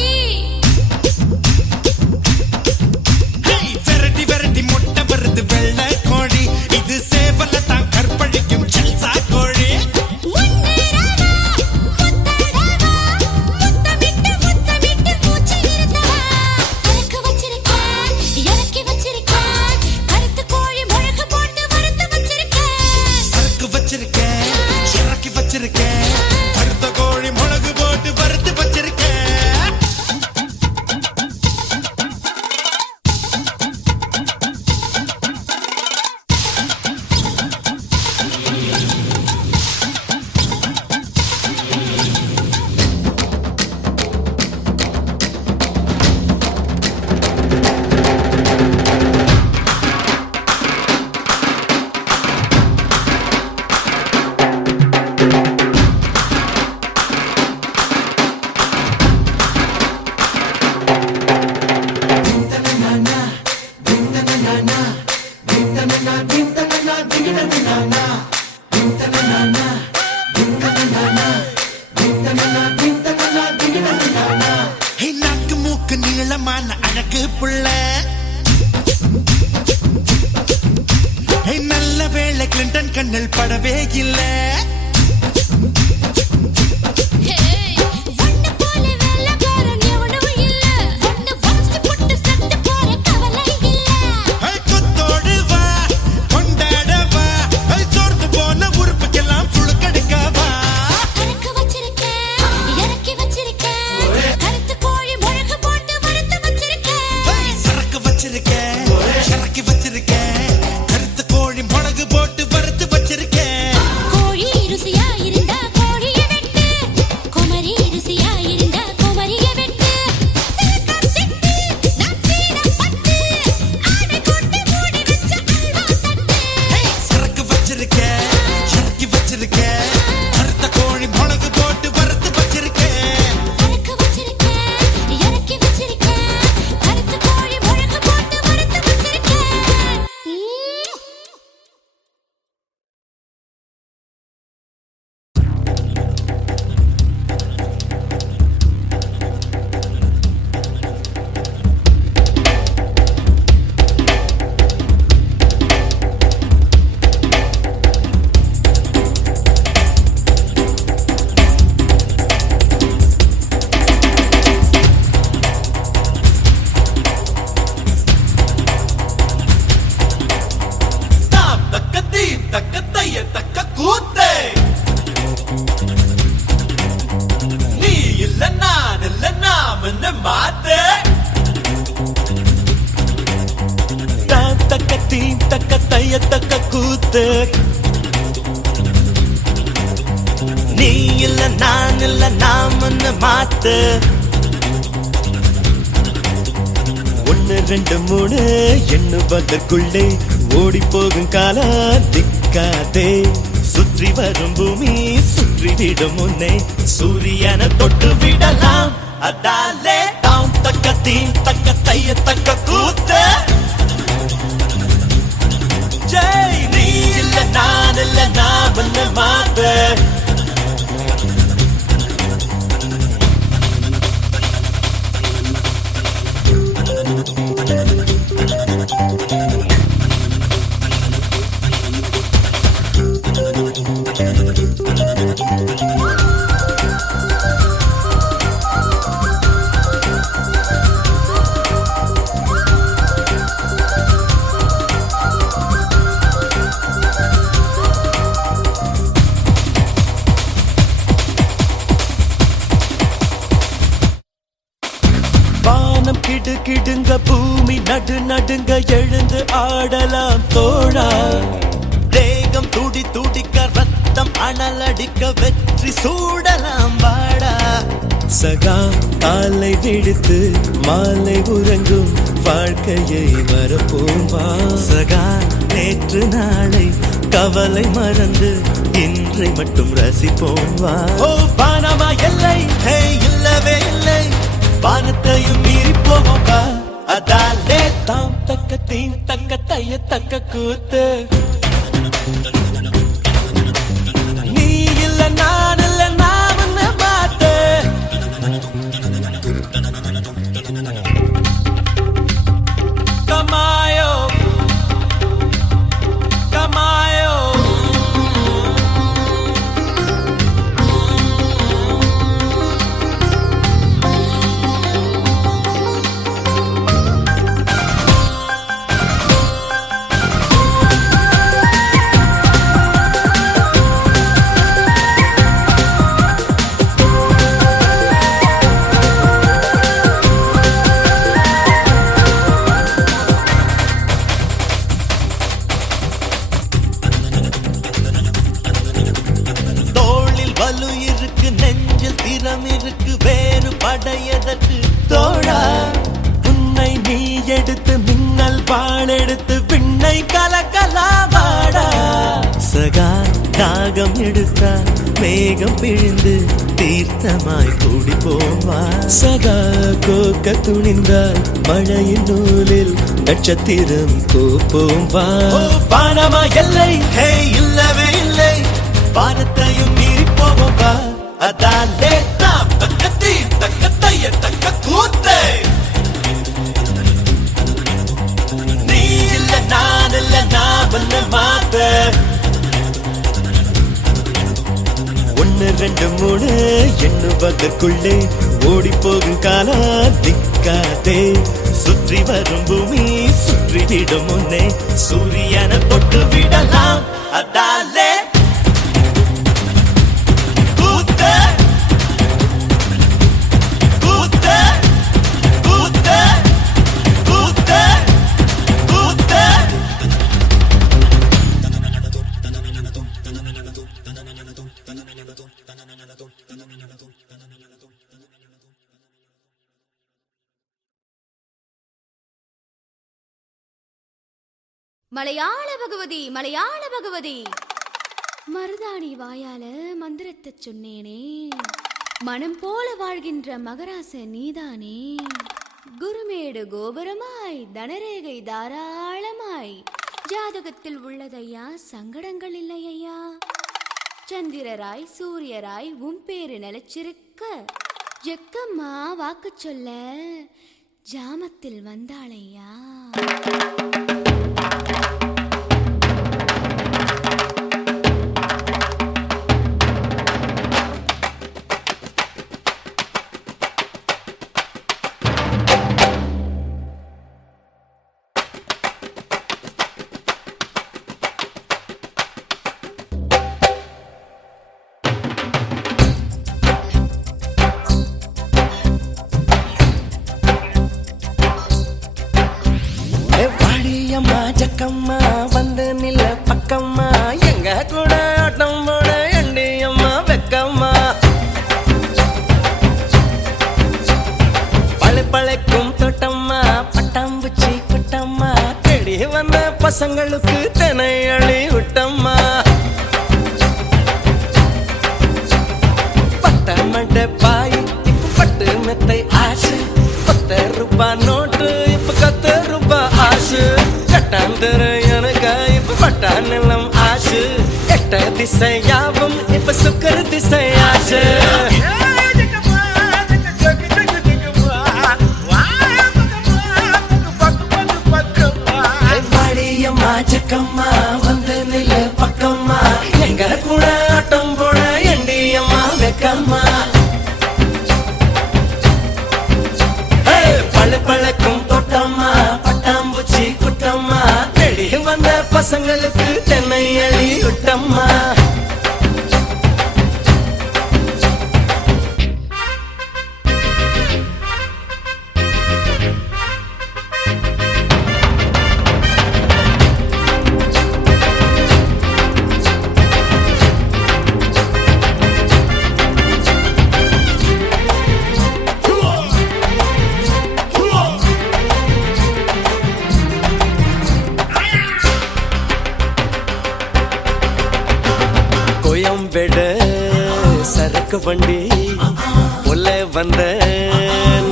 வெரைட்டி வெரைட்டி முட்டை வருது வெள்ளை கோழி இது சேவல தான் கற்பழிக்கும் செல்சா கோழி முன்னேறவா முத்தடவா முத்தமிட்டு மூச்சு நிறுத்தவா எனக்கு வச்சிருக்கேன் இறக்கி வச்சிருக்கேன் கருத்து கோழி முழக்கு போட்டு வறுத்து வச்சிருக்கேன் சரக்கு வச்சிருக்கேன் இறக்கி வச்சிருக்கேன் கருத்த கோழி மிளகு போட்டு வறுத்து வச்சிருக்கேன் நாக்கு மூக்கு நீளமான அழகு புள்ள நல்ல வேளை கிளின்டன் கண்ணில் படவே இல்லை ஒண்ணு போல வெள்ளக்காரன் எவனும் இல்ல ஒண்ணு வாசி புட்டு செத்து போற கவலை இல்ல கொத்தோடு வா கொண்டாட வா சோர்ந்து போன உறுப்புக்கெல்லாம் சுழுக்கெடுக்கவா சரக்கு வச்சிருக்கேன் இறக்கி வச்சிருக்கேன் கருத்து கோழி முழக்கு போட்டு வறுத்து வச்சிருக்கேன் சரக்கு வச்சிருக்கேன் இறக்கி வச்சிருக்கேன் கருத்து கோழி மிளகு போட்டு வறுத்து வச்சிருக்கேன் கோழி ருசியா இருந்தா கோழிய வெட்டு குமரி ருசியா இருந்தா குமரிய வெட்டு சிலுக்கா சிட்டு நான் சீன பட்டு ஆடை கொண்டு மூடி வச்ச அல்வா தட்டு சரக்கு வச்சிருக்கேன் இறக்கி வச்சிருக்கேன் கருத்த கோழி மிளகு போட்டு வறுத்து வச்சிருக்கேன் சரக்கு வச்சிருக்கேன் இறக்கி வச்சிருக்கேன் கருத்து கோழி முழக்கு போட்டு வறுத்து வச்சிருக்கேன் தாம் தக்க தீம் தக்க தைய தக்க கூத்தே நீ இல்ல நான் இல்ல நாம் என்ன மாத்தே தாம் தக்க தீம் தக்க தைய தக்க கூத்து நீ இல்ல நான் இல்ல நாம் என்ன மாத்து ஒன்னு ரெண்டு மூணு எண்ணுவதற்குள்ளே ஓடி போகும் காலம் திக்காதே சுற்றி வரும் பூமி சுற்றி விடும் முன்னே சூரியனை தொட்டு விடலாம் அதாலே தாம் தக்க தீம் தக்க தைய தக்க கூத்து ஜெய் நீ இல்ல நான் இல்ல நாம் என்ன மாத்து கிடுகிடுங்க பூமி நடு நடுங்க எழுந்து ஆடலாம் தோழா தேகம் துடி துடிக்க ரத்தம் அனலடிக்க வெற்றி சூடலாம் வாடா சகா காலை விடுத்து மாலை உறங்கும் வாழ்க்கையை மறப்போம் வா சகா நேற்று நாளை கவலை மறந்து இன்றை மட்டும் ரசிப்போம் வா ஓ பானமா எல்லை ஹே இல்லவே இல்லை வானத்தையும் மீறி போவோம் வா அதாலே தாம் தக்க தீம் தக்க தைய தக்க கூத்து நீ இல்ல நான் இல்ல நான் உன்னை மாத்து கமாயோ கமாயோ வலு இருக்கு நெஞ்சில் திறம் இருக்கு வேறு படையதற்கு தோழா உன்னை நீ எடுத்து மின்னல் வாழெடுத்து விண்ணை கலக்கலா வாடா சகா தாகம் எடுத்தா மேகம் பிழிந்து தீர்த்தமாய் கூடி போவா சகா கோக்க துணிந்தால் மழையின் நூலில் நட்சத்திரம் கோப்போம் வா பானமா எல்லை ஹே இல்லவே இல்லை வானத்தையும் மீறி போவோம் வா அதாலே தாம் தக்க தீம் தக்க தைய தக்க கூத்து நீ இல்ல நான் இல்ல நான் உன்னை மாத்த 1 2 3 எண்ணுவதற்குள்ளே ஓடி போகும் காலம் திக்காதே சுற்றி வரும் பூமி சுற்றிவிடும் முன்னே சூரியனை தொட்டு விடலாம் அதாலே மலையாள பகவதி மலையாள பகவதி மருதாணி வாயால மந்திரத்தை சொன்னேனே மனம் போல வாழ்கின்ற மகராச நீதானே குருமேடு கோபுரமாய் தனரேகை தாராளமாய் ஜாதகத்தில் உள்ளதையா சங்கடங்கள் இல்லையா சந்திரராய் சூரியராய் உன் பேரு நிலைச்சிருக்க ஜெக்கம்மா வாக்கு சொல்ல ஜாமத்தில் வந்தாளையா ஜக்கம்மா வந்து நில பக்கம்மா எங்க கூட ஆட்டம் போட எண்டியம்மா வெக்கம்மா பழைக்கும் தோட்டம்மா பட்டாம்பூச்சி கொட்டம்மா தேடி வந்த பசங்களுக்கு தினை அழி விட்டம்மா பட்ட மண்ட பாய் இப்ப பட்டு மெத்தை ஆசு 10 ரூபாய் நோட்டு இப்ப 10 ரூபாய் ஆசு கட்டாந்தர எனக்கு இப்ப பட்டா நிலம் ஆசு எட்ட திசையாவும் இப்ப சுக்கர திசை ஆசு வாடியம்மா ஜக்கம்மா வந்து நில பக்கம்மா எங்க கூட ஆட்டம் போட எண்டியம்மா வெக்கம்மா பழக்கும் தோட்டம்மா பட்டாம்பூச்சி குட்டம்மா தேடி வந்த பசங்களுக்கு தென்னை அழி விட்டம்மா காக்க வண்டி உள்ளே வந்த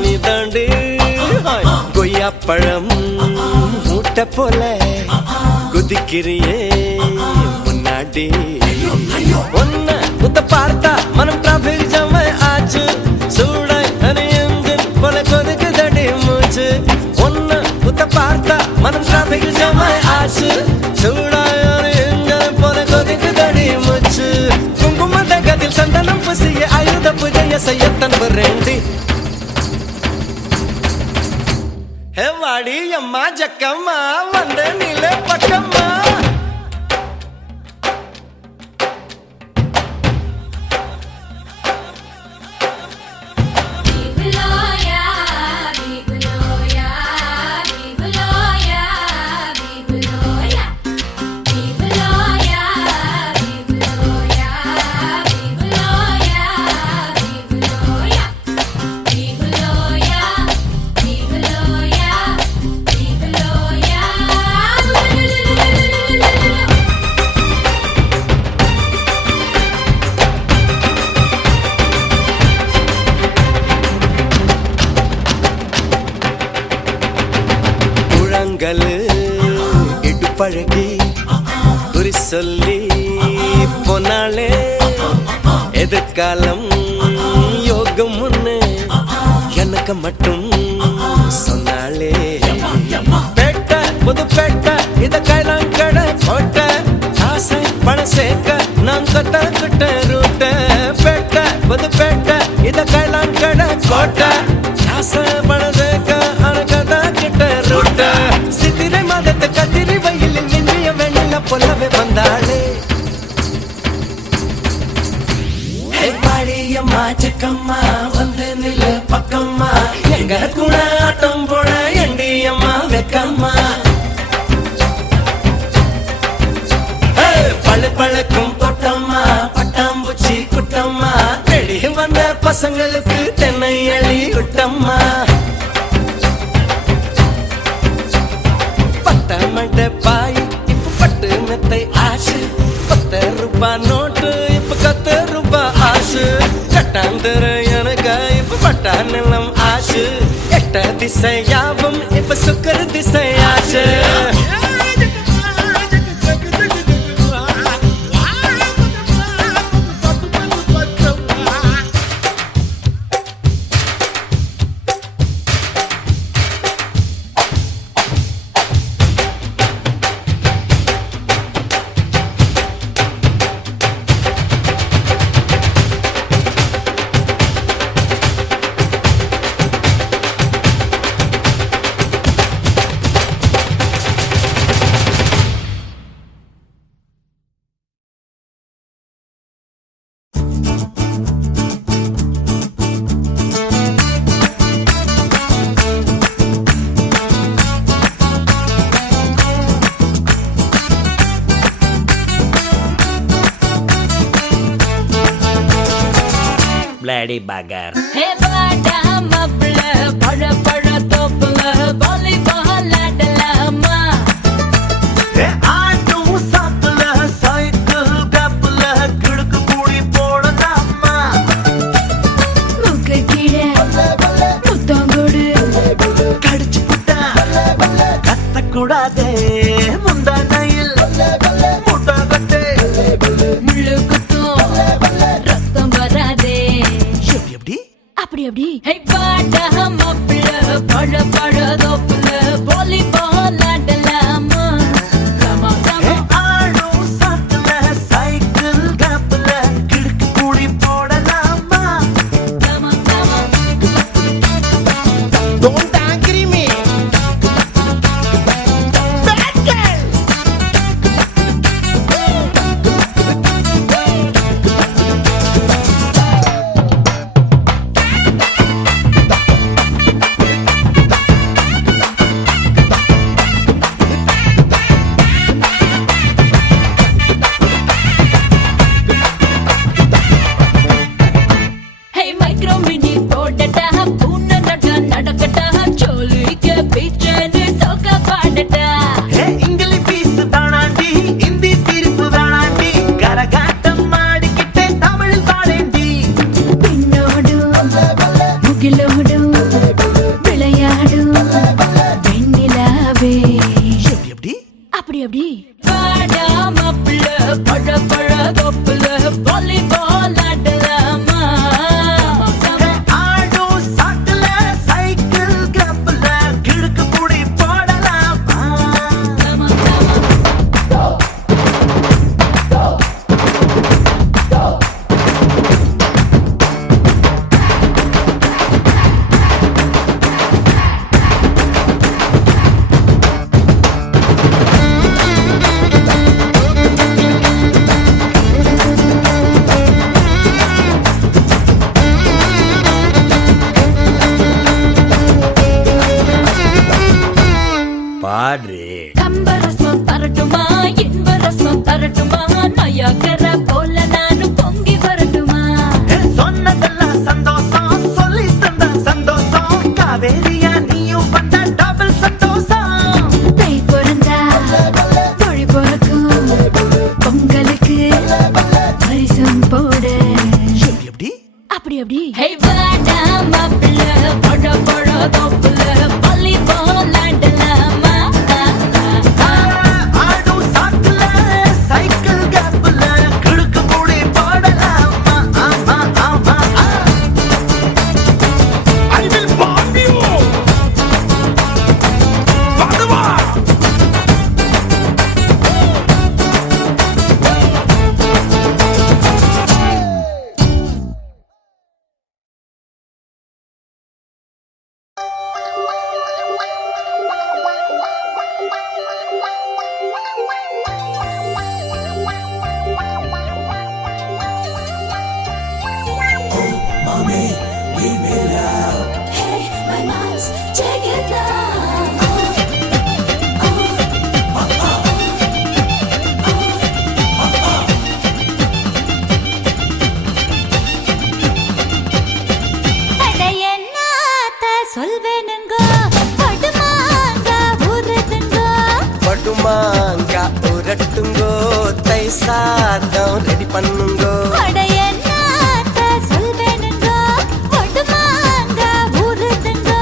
நீ தாண்டி கொய்யா பழம் மூட்டை போல குதிக்கிறியே முன்னாடி ஒன்ன உத்த பார்த்தா மனம் டிராபிக் ஜாம் ஆச்சு சூடாய் அணியங்கள் போல கொதிக்குதடி மூச்சு ஒன்ன உத்த பார்த்தா மனம் டிராபிக் ஜாம் ஆச்சு சூடாய் அணியங்கள் போல கொதிக்குதடி மூச்சு குங்கும தகத்தில் சந்தனம் புசிய ஆயுத பூஜைய செய்யத்தன் வரேண்டி ஹே வாடி அம்மா ஜக்கம்மா வந்த நில பக்கம்மா Biguloya, biguloya, biguloya, biguloya, biguloya, biguloya, biguloya, biguloya, biguloya, biguloya, biguloya. புழங்கல் இடுப்பழகி குறி சொல்லி போனாலே எதிர்காலம் யோகம் முன்னு எனக்கு மட்டும் சொன்னாலே பேட்ட புது பேட்ட இத கைலாங்கட கோட்ட ஆசை பணம் சேர்க்க நான் கட்ட ரூட்ட பேட்ட புது பேட்ட இத கைலாங்கட கோட்ட ஆசை பணம் சேர்க்க அனகதா கிட்ட ரூட்ட சித்திரை மாதத்தை கத்திரி வயலில் மின்னிய வெண்ணில போலவே வந்தாளே பாடியம்மா சக்கம்மா வந்து நில பக்கம்மா எங்க கூட ஆட்டம் போட எண்டியம்மா வெக்கம்மா பழு பழக்கும் பொட்டம்மா பட்டாம்பூச்சி குட்டம்மா தேடி வந்த பசங்களுக்கு தென்னை அழி குட்டம்மா பட்டமட்ட பாய் இப்ப பட்டு மெத்தை ஆசு ₹10 நோட்டு இப்ப ₹10 ஆசு கட்டாந்தர எனக்கு இப்ப பட்டா நிலம் ஆசு எட்ட திசையாவும் இப்ப சுக்கர திசை ஆசு Bloody bugger. Hey, வாடா மாப்பிள்ள, பழ பழ தோப்புல வாலிபால் ஆடலாமா? ஆட்டும் சாக்குல சைக்கிள் கப்புல கிழக்கு கூடி போடலாமா மூக்கு கீழே முத்தம் கொடு. கடிச்சு புட்டா கத்தக்கூடாதே முந்தானையில் முட்டை கட்டு முள்ளு குத்தும், ரத்தம் வராதே. எப்படி அப்படி அப்படி. Hey, வாடா மாப்பிள்ள, பழ பழ தோப்புல volleyball ஆடலாமா? Come on, come on. ஆடும் சாக்குல சைக்கிள் கப்புல கிழக்கு கூடி போடலாமா Come on, come on. Don't angry me. Bad girl. Hey, micro mini போடட்டா, பூனை நட நடக்கட்டா, சோலிக்க பீச்சனு சோக்க பாடட்டா. இங்கிலீஷ் பீஸ் தானாண்டி இந்தி தீர்ப்பு வேணாண்டி கரகாட்டம் ஆடிக்கிட்டே தமிழ் பாடேண்டி பாடு. கம்பரசம் தரட்டுமா இன்பரசம் தரட்டுமா நயாகர போல நானும் பொங்கி வரட்டுமா சொன்னதெல்லாம் சந்தோஷம் சொல்லி தந்த சந்தோஷம் காவேரியா நீயும் வந்த டபுள் சந்தோஷம் தை பிறந்தா தொழி பிறக்கும் பொங்கலுக்கு பரிசம் போட எப்படி அப்படி அப்படி ஹே வாடா மாப்பிள்ள பட பட தோப்புல பள்ளி போலாண்டலாமா ஆடும் சாக்குல சைக்கிள் கேப்ல கிழக்கு மூடி போடலாமா ஆமா ஆமா ஐ வில் பாம்பு you படுவா Hey, my mom's check it out. அட என்னாத்த சொல்வேனுங்கோ படுமாங்க ஊருதுங்கோ படுமாங்கா உரட்டுங்கோ தை சாதம் ரெடி பண்ணுங்கோ. அட என்னாத்த சொல்வேனுங்கோ படுமாங்க ஊருதுங்கோ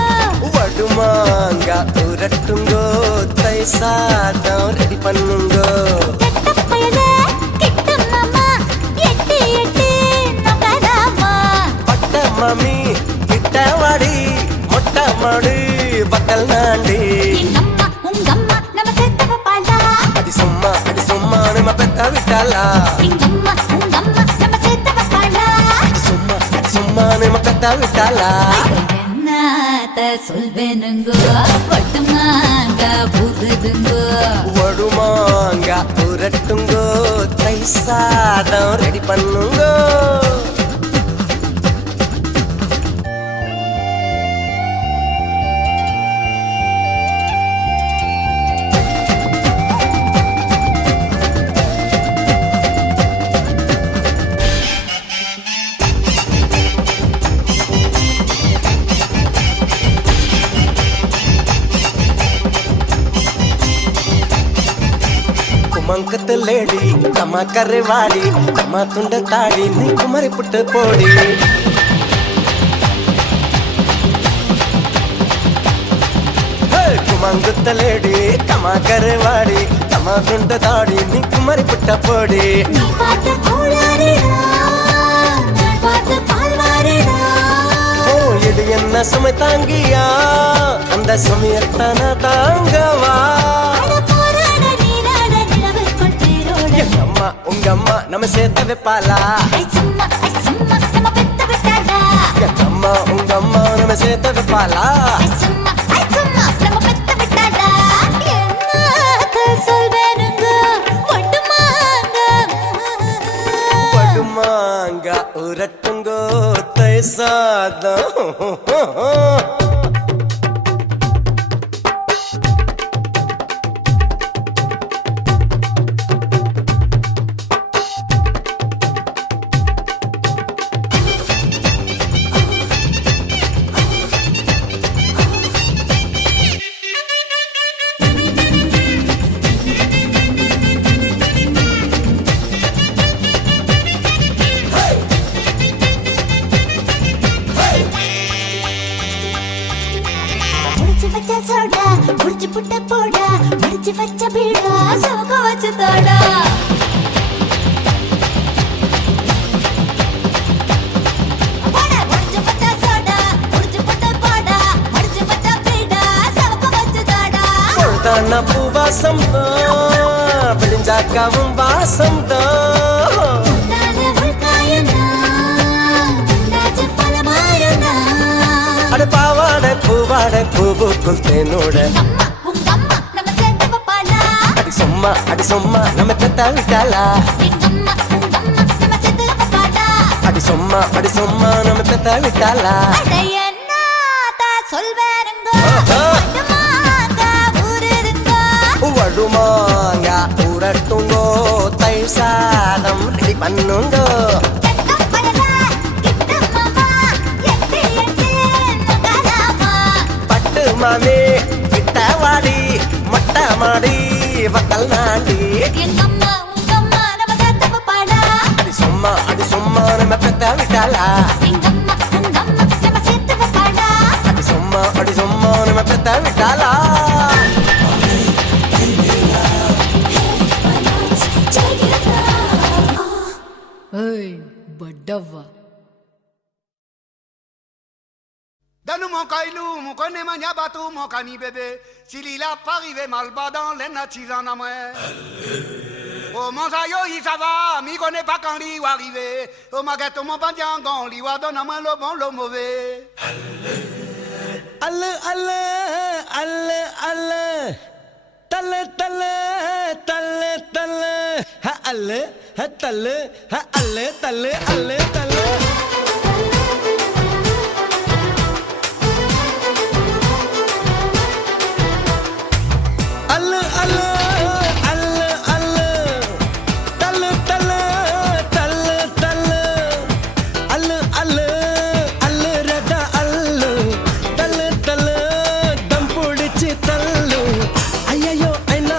படுமாங்கா உரட்டுங்கோ தை சாதம் ரெடி பண்ணுங்கோ. கெட்டப்பயல கிட்ட மாமா எட்டி எட்டி நகராமா பட்ட மாமி கிட்ட வாடி மொட்டை மாடு பக்கல் நாண்டி. எங்கம்மா உங்கம்மா நம்ம செத்தவ பாலா அடி சும்மா நம்ம பெத்த விட்டாளா. எங்கம்மா உங்கம்மா நம்ம செத்தவ பாலா சும்மா நம்ம பெத்த விட்டாளா. என்னாத்த சொல்வேனுங்கோ பட்டுமாங்க புதுதுங்கோ வடுமாங்கா உரட்டுங்கோ தை சாதம் ரெடி பண்ணுங்கோ. குமங்கத்து லேடி கம்மா கரைவாடி கம்மா துண்ட தாடி நீ குமரி புட்டு போடி. குமங்குத்த லேடி கம்மா கரைவாடி கம்மா துண்ட தாடி நீ குமரி புட்ட போடி. நீ பார்த்த கோளாறுடா நான் பார்த்த பால்வாறுடா ஓ இது என்ன சுமை தாங்கியா அந்த சுமையத்தான தாங்கவா. அட போராட நீராட நிலவுக்குள் தேரோட எங்க அம்மா உங்க அம்மா நம்ம சேர்த்த வைப்பாளா. ஐ சும்மா நம்ம பெத்த விட்டாடா எங்க அம்மா உங்க அம்மா நம்ம சேர்த்த வைப்பாளா. ஐ சும்மா நம்ம பெத்த விட்டாடா என்னாத்த சொல்வேனுங்க ஒட்டுமாங்க படுமாங்கா உரட்டுங்கோ தை சாதம். முடிச்சு வச்ச சோடா முடிச்சு புட்ட போடா முடிச்சு வச்ச பீடா சவுக்க வச்சு தோடா போடா முடிச்சு வச்ச சோடா முடிச்சு புட்ட போடா முடிச்சு வச்ச பீடா சவுக்க வச்சு தோடா பொழுதான பூவாசம் தான் விழிஞ்சாக்காவும் வாசம் தான். நானே உள்காயனா உண்டாச்சு பலமாயனா அட பாவாடை பூவாடை பூவுக்குள் தேனோட. அம்மா உங்க அம்மா நம்ம சேர்த்து பாலா அடி சும்மா நம்ம பெத்த விட்டாளா. எங்கம்மா உங்கம்மா நம்ம சேர்த்து பாலா அடி சும்மா நம்ம பெத்த விட்டாளா. அட என்னாத்த சொல்வேனுங்க ஆஹா. பட்டுமாங்க ஊருதுங்க போடட்டுங்கோ தயிர் சாதம் ரெடி பண்ணுங்கோ கட்டம் பலதா கிட்ட மாமா எட்டு எட்டு நகராமா பட்டு மாமி கிட்ட வாடி மொட்டை மாடி வத்தல் நாடி எங்கம்மா உங்கம்மா நம்ம தப்பு பாடா அடி சும்மா நம்ம பெத்த விட்டாளா எங்கம்மா உங்கம்மா நம்ம சேர்த்து பாடா அடி சும்மா நம்ம பெத்த விட்டாளா ஏய் பட்டவா Donne mon caillou, mon connaît mania bateau, mon cani bébé. S'il il a pas arrivé mal bas dans les natis en amoué. Oh mon sayo, il ça va, m'y connaît pas quand il va arriver. Oh ma gâteau, mon pandiangon, lui va donner à moi le bon, le mauvais. அல்லு அல்லு அல்லு அல்லு தல்லு தல்லு தல்லு தல்லு ஹ அல்லு ஹ தல்லு ஹ அல்லு தல்லு அல்லு தல்லு அல்லு அல்லு அல்லு அல்லு தல்லு தல்லு தல்லு தல்லு அல்லு அல்லு அல்லு ரத அல்லு தல்லு தல்லு தம் புடிச்சு தல்லு ஐயோ என்ன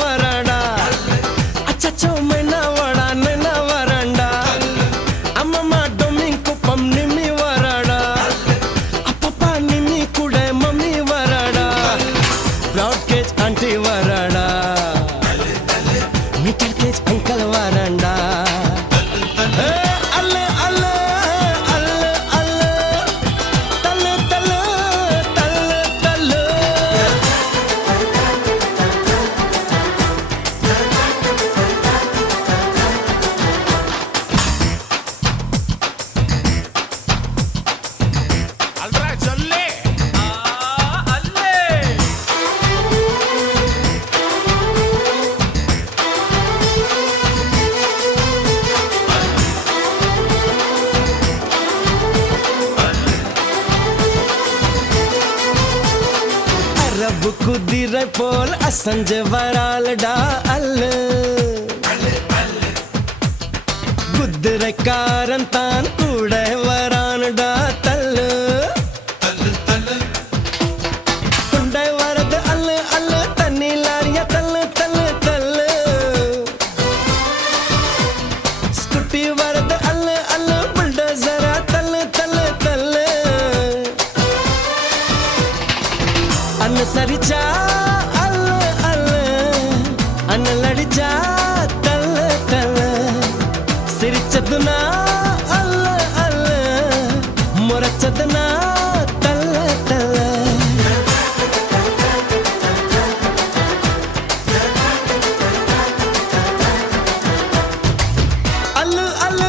வரடா அச்சச்சோ மென்னா வரண்டா அம்மம்மா டொமிங் குப்பம் நிம்மி வரடா அப்பப்பா நிம்மி கூட மம்மி வரடா ப்ராட் கேஜ் ஆண்டி வரடா மீட்டர் கேஜ் அங்கிள் வரண்டா அல்லு அல்லு அல்லு அல்லு தல்லு தல்லு தல்லு தல்லு Alright, சொல்லு அரபு குதிரை போல் அசஞ்ச வராலடா அல்லு குதிரைக்காரன் தான் கூட வரானுடா தல்லு துண்டை வரது அல்லு அல்லு தண்ணி லாரிய தல்லு தல்லு தல்லு ஸ்கூட்டி வரது அல்லு அல்லு புல்டோசரா தல்லு தல்லு தல்லு அனுசரிச்சா அல்லு அல்லு அண்ணல் அடிச்சா தல்லு தல்லு சிரிச்சதுனா அல்லு அல்லு முறைச்சதுனா தல்லு தல்லு அல்லு அல்லு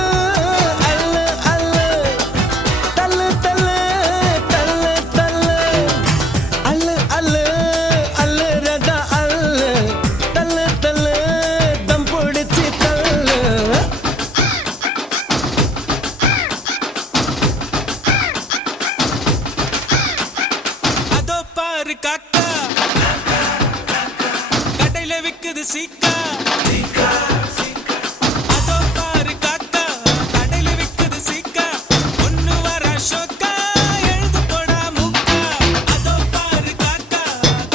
அல்லு அல்லு தல்லு தல்லு தல்லு தல்லு அல்லு அல்லு அல்லு ரத அல்லு தல்லு தல்லு தம் பிடிச்சி தல்லு அதோ பாரு காக்கா கடையில விக்குது சீக்கா அதோ பாரு காக்கா கடையில விக்குது சீக்கா ஒண்ணு வர ஷோக்கா எழுது போடா முக்கா அதோ பாரு காக்கா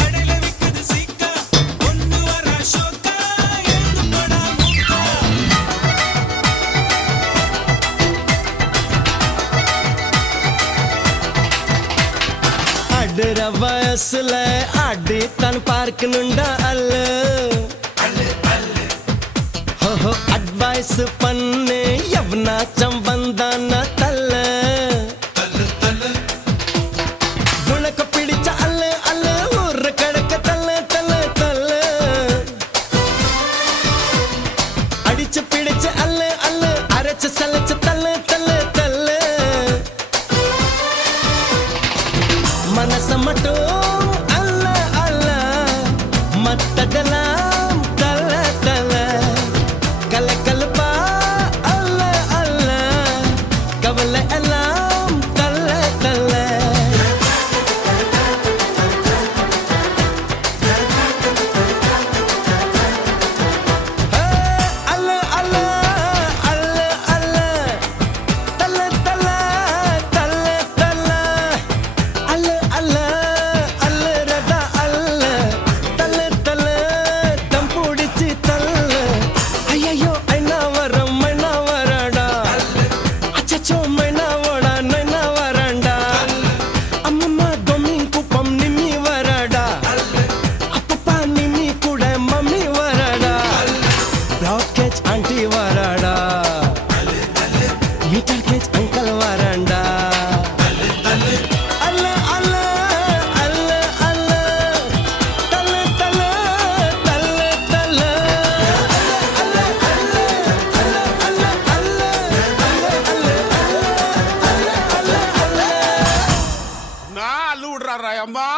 கடையில விக்குது சீக்கா ஒண்ணு வர ஷோக்கா எழுது போடா முக்கா அடுற வயசுல அடி தான் பார்க்கணுண்டா அல்லு ஹோ அட்வைஸ் பண்ணு எவனாச்சம் வந்தானா தல்ல உனக்கு பிடிச்ச அல்லு அல்லு ஊர்ற கடக்க தல்லு தல்லு தல்லு அடிச்சு பிடிச்சு அல்லு அல்லு அரைச்சு சலைச்சு தல்லு தல்லு தல்லு மனச மட்டும் அல்ல அல்ல மத்ததெல்லாம் தல தல கலக்கலப்பா அல்ல அல்ல கவலை எல்லாம் தல தல அம்மா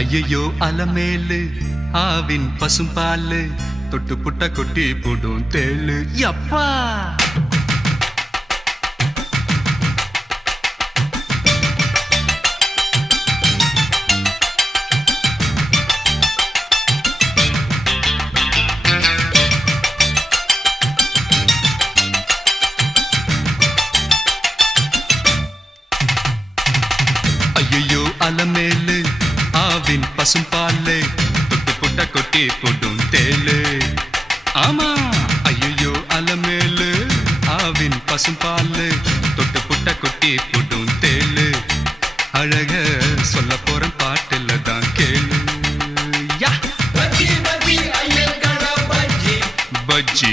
ஐயையோ அலமேலு ஆவின் பசும்பாலு தொட்டு புட்ட கொட்டி போடும் தேளு யப்பா ஐயையோ அலமேலு ஆவின் பசும்பாலு தொட்டு புட்ட கொட்டி போடும் தேளு ஆமா ஐயோ அலமேலு ஆவின் பசும்பாலு தொட்டு புட்ட கொட்டி போடும் தேளு அழக சொல்ல போற பாட்டுல தான் கேளு யா பஜ்ஜி பஜ்ஜி ஐயங்கட பஜ்ஜி பஜ்ஜி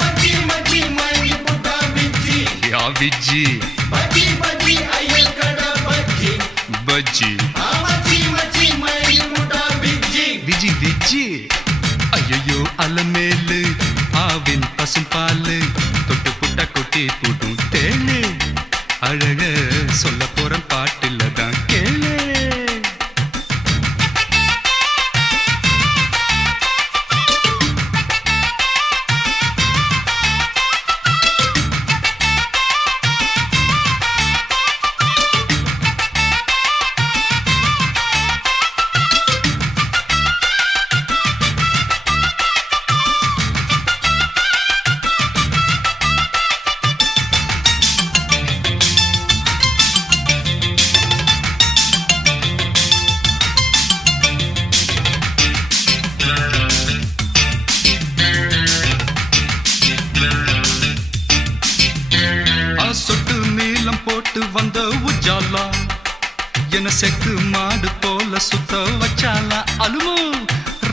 மச்சி மச்சி மை புட்டா விஜி யா விஜி பஜ்ஜி பஜ்ஜி ஐயங்கட பஜ்ஜி பஜ்ஜி விஜி விஜி ஐயோ அலமேலு ஆவின் பசும்பாலு தொட்டு புட்ட கொட்டி போடும் தேளு அழக சொல்ல போற பாட்டுல தான் கேளு சொட்டு நீளம் போட்டு வந்த உஜாலா என செக்கு மாடு போல சுத்த வச்சாலா அலுமோ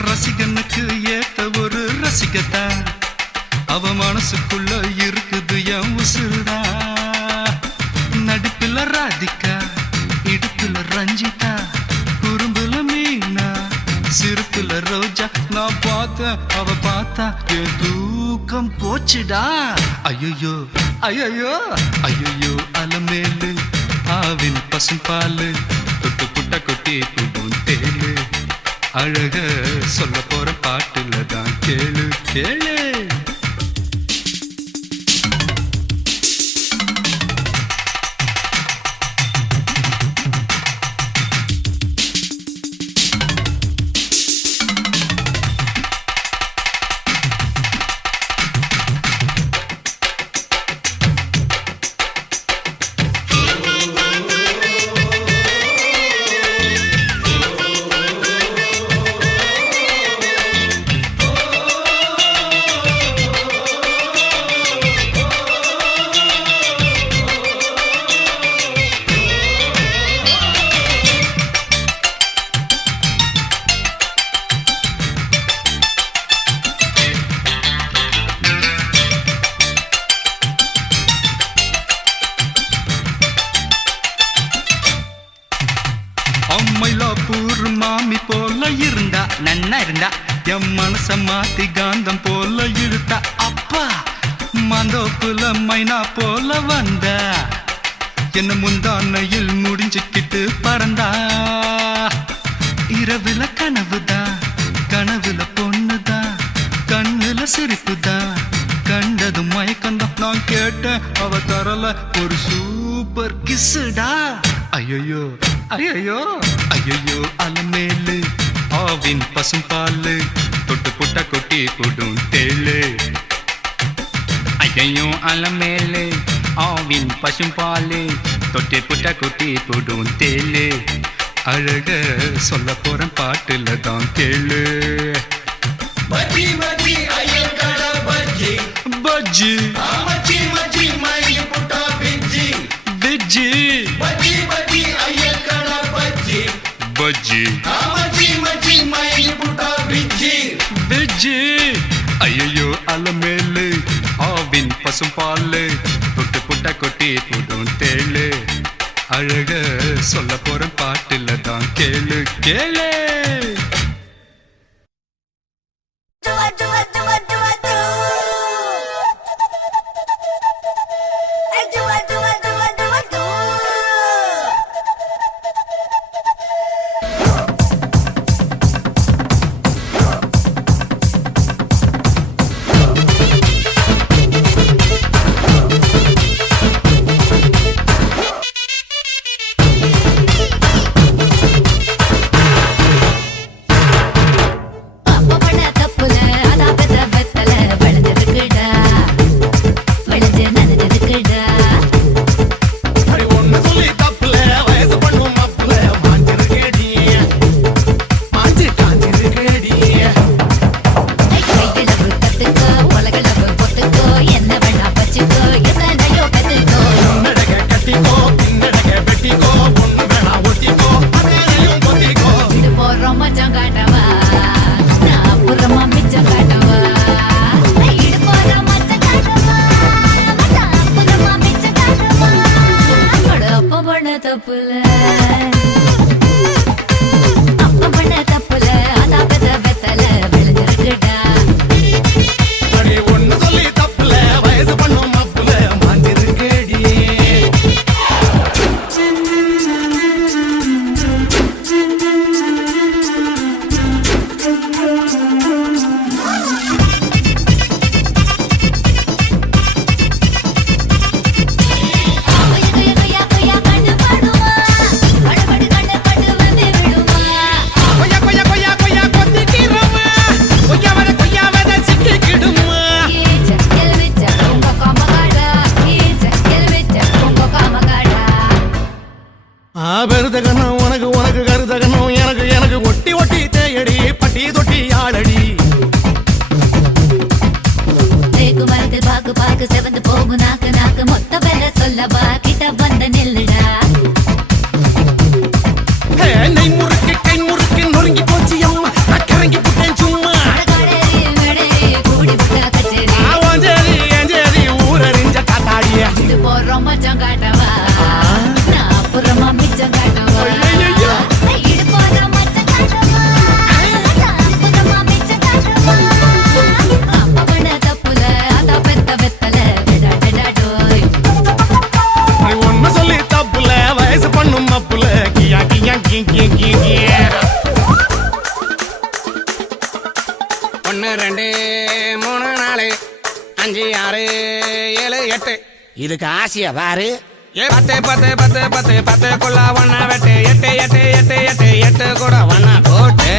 ரசிகனுக்கு ஏத்த ஒரு ரசிகத்தா அவ மனசுக்குள்ள இருக்குது என் உசுருடா நடிப்புல ராதிகா இடுப்புல ரஞ்சிதா குறும்புல மீனா சிறுப்புல ரோஜா நான் பார்த்தேன் அவ பார்த்தா என் தூக்கம் போச்சுடா ஐயோ ஐயோ ஐயோ அலமேலு ஆவின் பசும்பாலு தொட்டு புட்ட கொட்டி போடும் தேளு அழக சொல்ல போற பாட்டுல தான் கேளு கேளு மயிலாப்பூர் மாமி போல இருந்தா நன்னா இருந்தா என் மனச மாத்தி காந்தம் போல இழுத்தா அப்பா மந்தோப்புல மைனா போல வந்தா என்ன முந்தானையில் முடிஞ்சுக்கிட்டு பறந்தா இரவுல கனவுதான் கனவுல பொண்ணுதான் கண்ணுல சிரிப்புதான் கண்டது மயக்கந்தான் நான் கேட்டேன் அவ தரல ஒரு சூப்பர் கிஸ்ஸுடா ஐயோ ஐயோ ஐயோ அலமேலு ஆவின் பசும்பாலு தொட்டு புட்ட கொட்டி போடும் தேளு ஐயோ அலமேலு ஆவின் பசும்பாலு தொட்டு புட்ட கொட்டி போடும் தேளு அழக சொல்ல போற பாட்டுல தான் கேளு பஜ்ஜி பஜ்ஜி ஐயங்கட பஜ்ஜி பஜ்ஜி மச்சி மச்சி மை புட்டா விஜி விஜி பஜ்ஜி பஜ்ஜி ஐயங்கட பஜ்ஜி பஜ்ஜி மச்சி மச்சி மை புட்டா விஜி விஜி ஐயோ அலமேலு ஆவின் பசும்பாலு தொட்டு புட்ட கொட்டி போடும் தேளு அழக சொல்ல போற பாட்டுல தான் கேளு கேளு 5 6 7 8 இதுக்கு ஆசையா பாரு. 10 10 10 10 10க்குள்ள ஒன்னா வெட்டு 8 8 8 8 8 கூட ஒன்னா போட்டு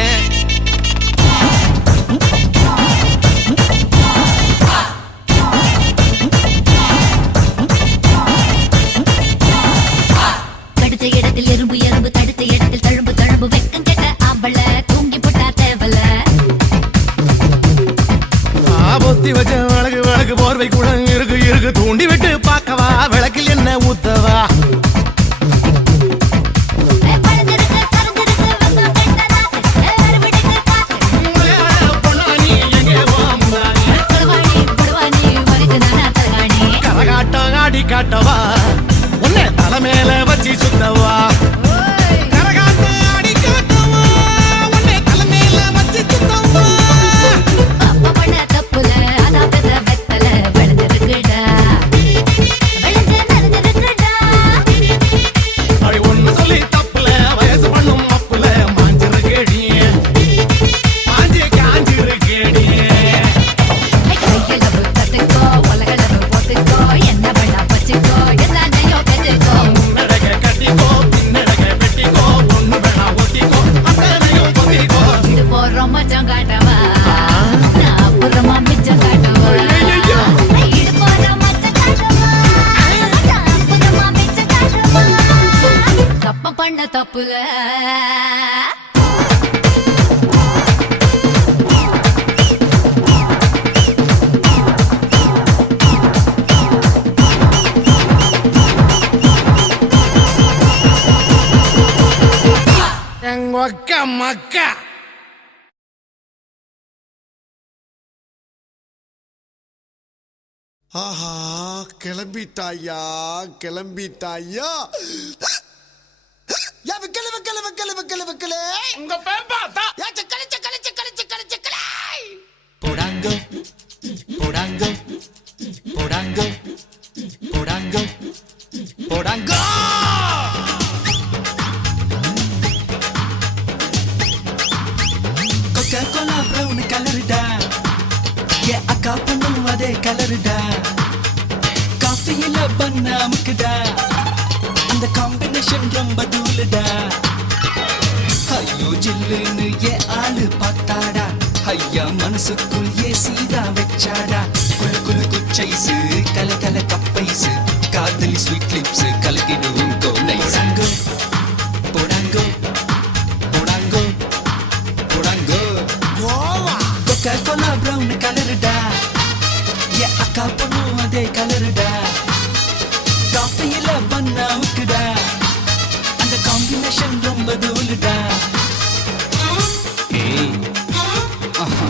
கடுத்த இடத்தில் எறும்பு எறும்பு தடுத்த இடத்தில் தழும்பு தழும்பு வெக்கம் கெட்ட ஆம்பள தூங்கி போட்டா தேவல பொத்தி வச்ச விளக்கு விளக்கு போர்வை கூட இருக்கு இருக்கு தூண்டி விட்டு பார்க்கவா விளக்கில் என்ன ஊத்தவா கரகாட்டம் ஆடி காட்டவா உன்னை தலை மேல வச்சு சுத்தவா கரகாட்டம் ஆடி காட்டவா உன்னை தலை மேல வச்சு சுத்தவா அப்ப பண்ண தப்புல அதான் பெத்த வெத்தல விளைஞ்சிருக்குடா விளைஞ்ச நடந்திருக்குடா அடி ஒண்ணு சொல்லி தப்புல வயசு பண்ணும் அப்புல மாஞ்சிருக்கேடி மாஞ்சி காஞ்சிருக்கேடி கைகளவு கத்துக்கோ உலகளவு போத்துக்கோ என்ன பண்ணா பச்சுக்கோ எல்லாத்தையோ பெற்றுக்கோ முன்னடக கட்டிக்கோ பின்னடக வெட்டிக்கோ ஒண்ணு வேணா ஒட்டிக்கோ அத்தனையும் பொத்திக்கோ இது போறோம் மச்சம் காட்டவா நான் அப்புறமா மிச்சம் காட்டுவா இது போறோம் மச்சம் காட்டவா நான் அப்புறமா மிச்சம் காட்டுவா தப்ப பண்ண தப்புல எங்க அக்கா மக்கா ஆஹா கிளம்பிட்டாயா கிளம்பிட்டாயா வெக்கல வெக்கல வெக்கல வெக்கல வெக்கல உங்க பேம்பாத்தா சக்கல சக்கல சக்கல சக்கல சக்கல போடாங்கோ போடாங்கோ போடாங்கோ போடாங்கோ போடாங்கோ கொக்கா கோலா ப்ரௌன் கலருடா ஏ அக்கா பொண்ணும் அதே கலருடா காஃபியில பண்ண அமுக்குடா அந்த காம்பினேஷன் ரொம்ப தூளுடா ஐயோ ஜில்லுன்னு ஏ ஆளு பார்த்தாடா ஐயா மனசுக்குள் ஏ சீதா வச்சாடா குலு குலு குச்சைசு கல கல கப்பைசு காதலி ஸ்வீட் லிப்ஸ் கலக்கிடுவோம் கோடைசங்கோ போடாங்கோ போடாங்கோ போடாங்கோ கோவா கொக்கா கோலா ப்ரௌன் கலருடா ஏ அக்கா பொண்ணும் அதே கலருடா காஃபியில பண்ண அமுக்குடா அந்த காம்பினேஷன் ரொம்ப தூளுடா ஏய் ஆஹா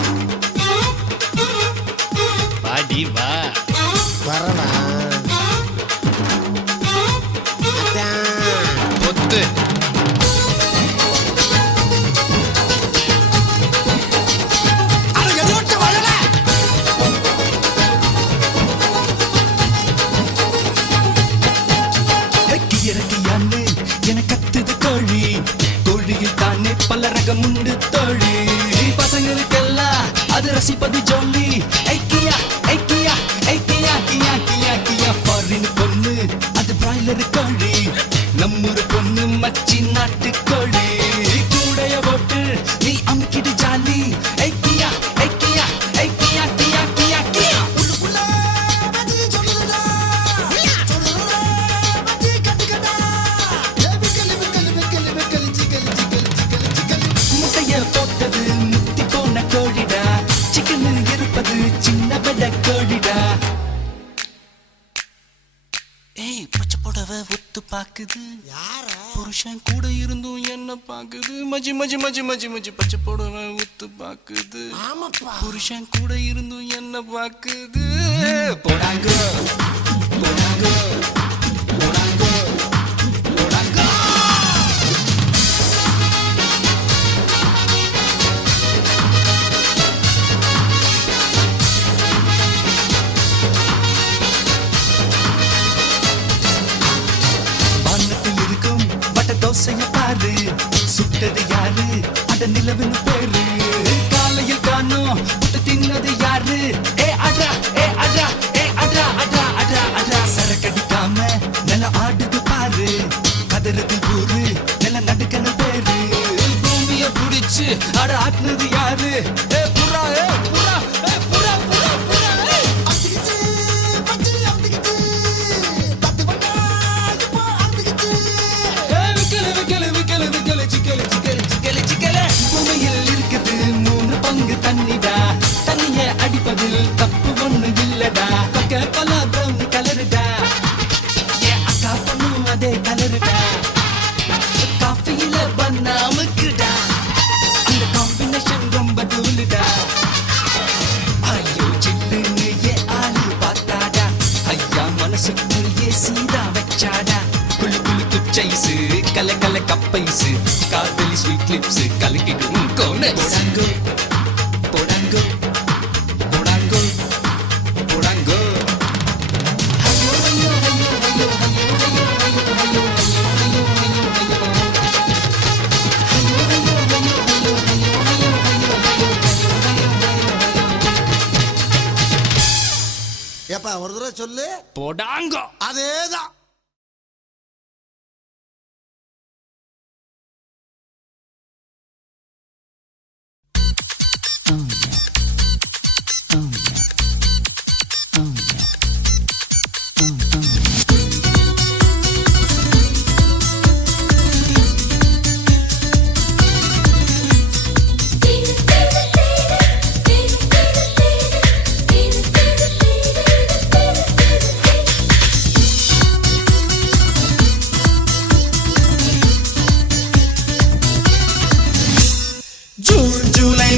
பாடி வா வரவா பொத்து அட எதோட்ட வரல இறக்கியான்னு என கத்துது கோழி கோழியில் தானே பல ரகம் உண்டு தோழி பசங்களுக்கெல்லாம் அது ரசிப்பது ஜோலி ஐக்கியா ஐக்கியா ஐக்கியா கியா கியா கியா ஃபாரின் பொண்ணு அது பிராய்லர் கோழி நம்மூர் பொண்ணு மச்சி நாட்டு கோழி கூடைய போட்டு நீ அமுக்கிடு ஜாலி ஐக்கியா ஐக்கியா ஐக்கியா கியா கியா கியா முட்டைய போட்டது முத்தி போன கோழிடா சிக்கன் இருப்பது சின்ன பெட கோழிடா ஏய் பச்சை புடவை ஒத்து பாக்குது புருஷன் கூட இருந்தும் என்ன பாக்குது மஜி மஜி மஜி மஜி மஜி பச்சை புடவை ஒத்து பாக்குது புருஷன் கூட இருந்தும் என்ன பாக்குது போடாங்க போடாங்க போடாங்க போடாங்க வானத்தில் இருக்கும் வட்ட தோசைய பாரு சுட்டது யாரு அட நிலவுன்னு பேரு காலையில் காணோம் புட்டு தின்னது யாரு ஏ அட்ரா பச்சைசு கல கல கப்பைசு காதலி ஸ்வீட் லிப்ஸ் கலக்கிடும் கோனஸ் போடாங்கோ போடாங்கோ போடாங்கோ போடாங்கோ ஏப்பா ஒரு தடவை சொல்லு. போடாங்கோ அதேதான்.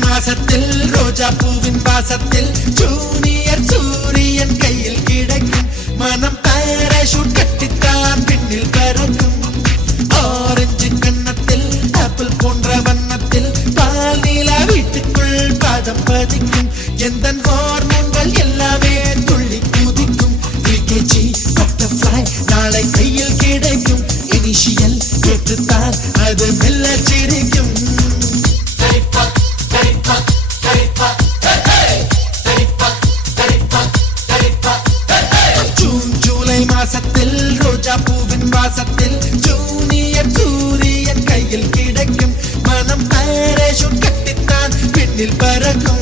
மாசத்தில் ரோஜா பூவின் வாசத்தில் ஜூனியர் சூரியன் கையில் கிடைக்கும் மனம் பாராசூட் கட்டித்தான் பின்னில் பறக்கும் ஆரஞ்சு கன்னத்தில் ஆப்பிள் போன்ற வண்ணத்தில் பால் நீலா வீட்டுக்குள் பாதம் பதிக்கும் எந்த ஹார்மோன்கள் எல்லாமே துள்ளி குதிக்கும் பிகேஜி பட்டர்ஃப்ளை நாளை கையில் கிடைக்கும் இனிஷியல் கேட்டுத்தான் அது மெல்ல சிரிக்கும் ஜூன் ஜூலை மாசத்தில் ரோஜா பூவின் வாசத்தில் ஜூனியர் சூரியன் கையில் கிடைக்கும் மனம் பாராசூட் கட்டித்தான் பின்னில் பறக்கும்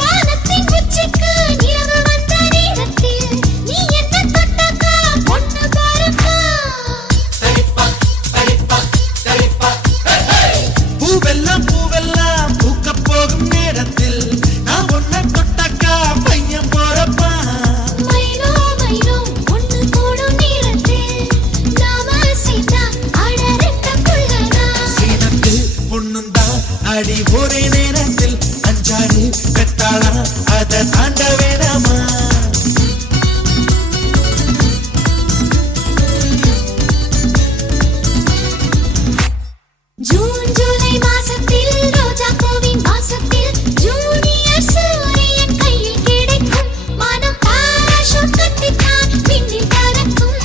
வானத்தின் உச்சிக்கு நிலவு வந்த நேரத்தில் நீ என்ன தொட்டக்கா பொண்ணு பாருப்பா. பூவெல்லாம் பூவெல்லாம் பூக்க போகும் நேரத்தில் நான் ஒன்ன தொட்டக்கா பையன் போறப்பா மைனோ மைனோ ஒண்ணு கூடும் நேரத்தில் நாம சீதா ஆட ரெட்ட புள்ளனா. சீனத்து பொண்ணுந்தா அடி ஒரே நேரத்தில் அஞ்சாறு கட்டாளா அதை தாண்ட வேணாமா ஜூன் ஜூலை மாசத்தில் ரோஜா பூவின் வாசத்தில் ஜூனியர் சூரியன் கையில் கிடைக்கும் மனம் பாராசூட் கட்டித்தான் பின்னில் பறக்கும்.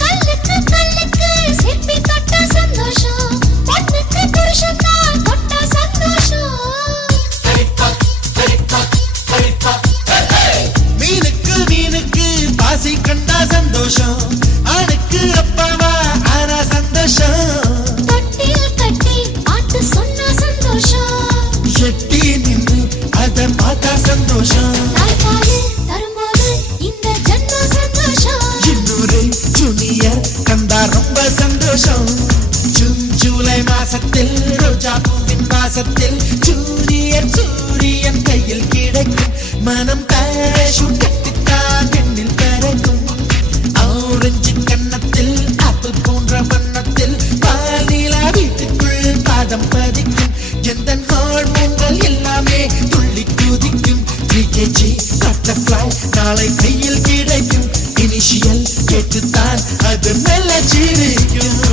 கல்லுக்கு கல்லுக்கு சிற்பி தொட்ட சந்தோஷம் பொண்ணுக்கு புருஷன் தான் தொட்ட சந்தோஷம். மீனுக்கு மீனுக்கு பாசி கண்டா சந்தோஷம் ஆணுக்கு அப்பாவா ஆனா சந்தோஷம் தொட்டில் கட்டி பாட்டு சொன்ன சந்தோஷம். எட்டி நின்று அதை பார்த்தா சந்தோஷம் தாய்ப்பால் தரும்போது இந்த ஜன்ம சந்தோஷம். இன்னொரு ஜூனியர் கண்டா ரொம்ப சந்தோஷம் ஜூன் ஜூலை மாசத்தில் ரோஜா பூவின் வாசத்தில் ஜூனியர் சூரியன் கையில் கிடைக்கும் மனம் பாராசூட் கட்டித்தான் பெண்ணில் பறக்கும் ஆரஞ்சு கன்னத்தில் ஆப்பிள் போன்ற வண்ணத்தில் பால் நீலா வீட்டுக்குள் பாதம் பதிக்கும் எந்த ஹார்மோன்கள் எல்லாமே துள்ளி குதிக்கும் பிகேஜி பட்டர்ஃப்ளை நாளை கையில் கிடைக்கும் இனிஷியல் கேட்டுத்தான் அது மெல்ல சிரிக்கும்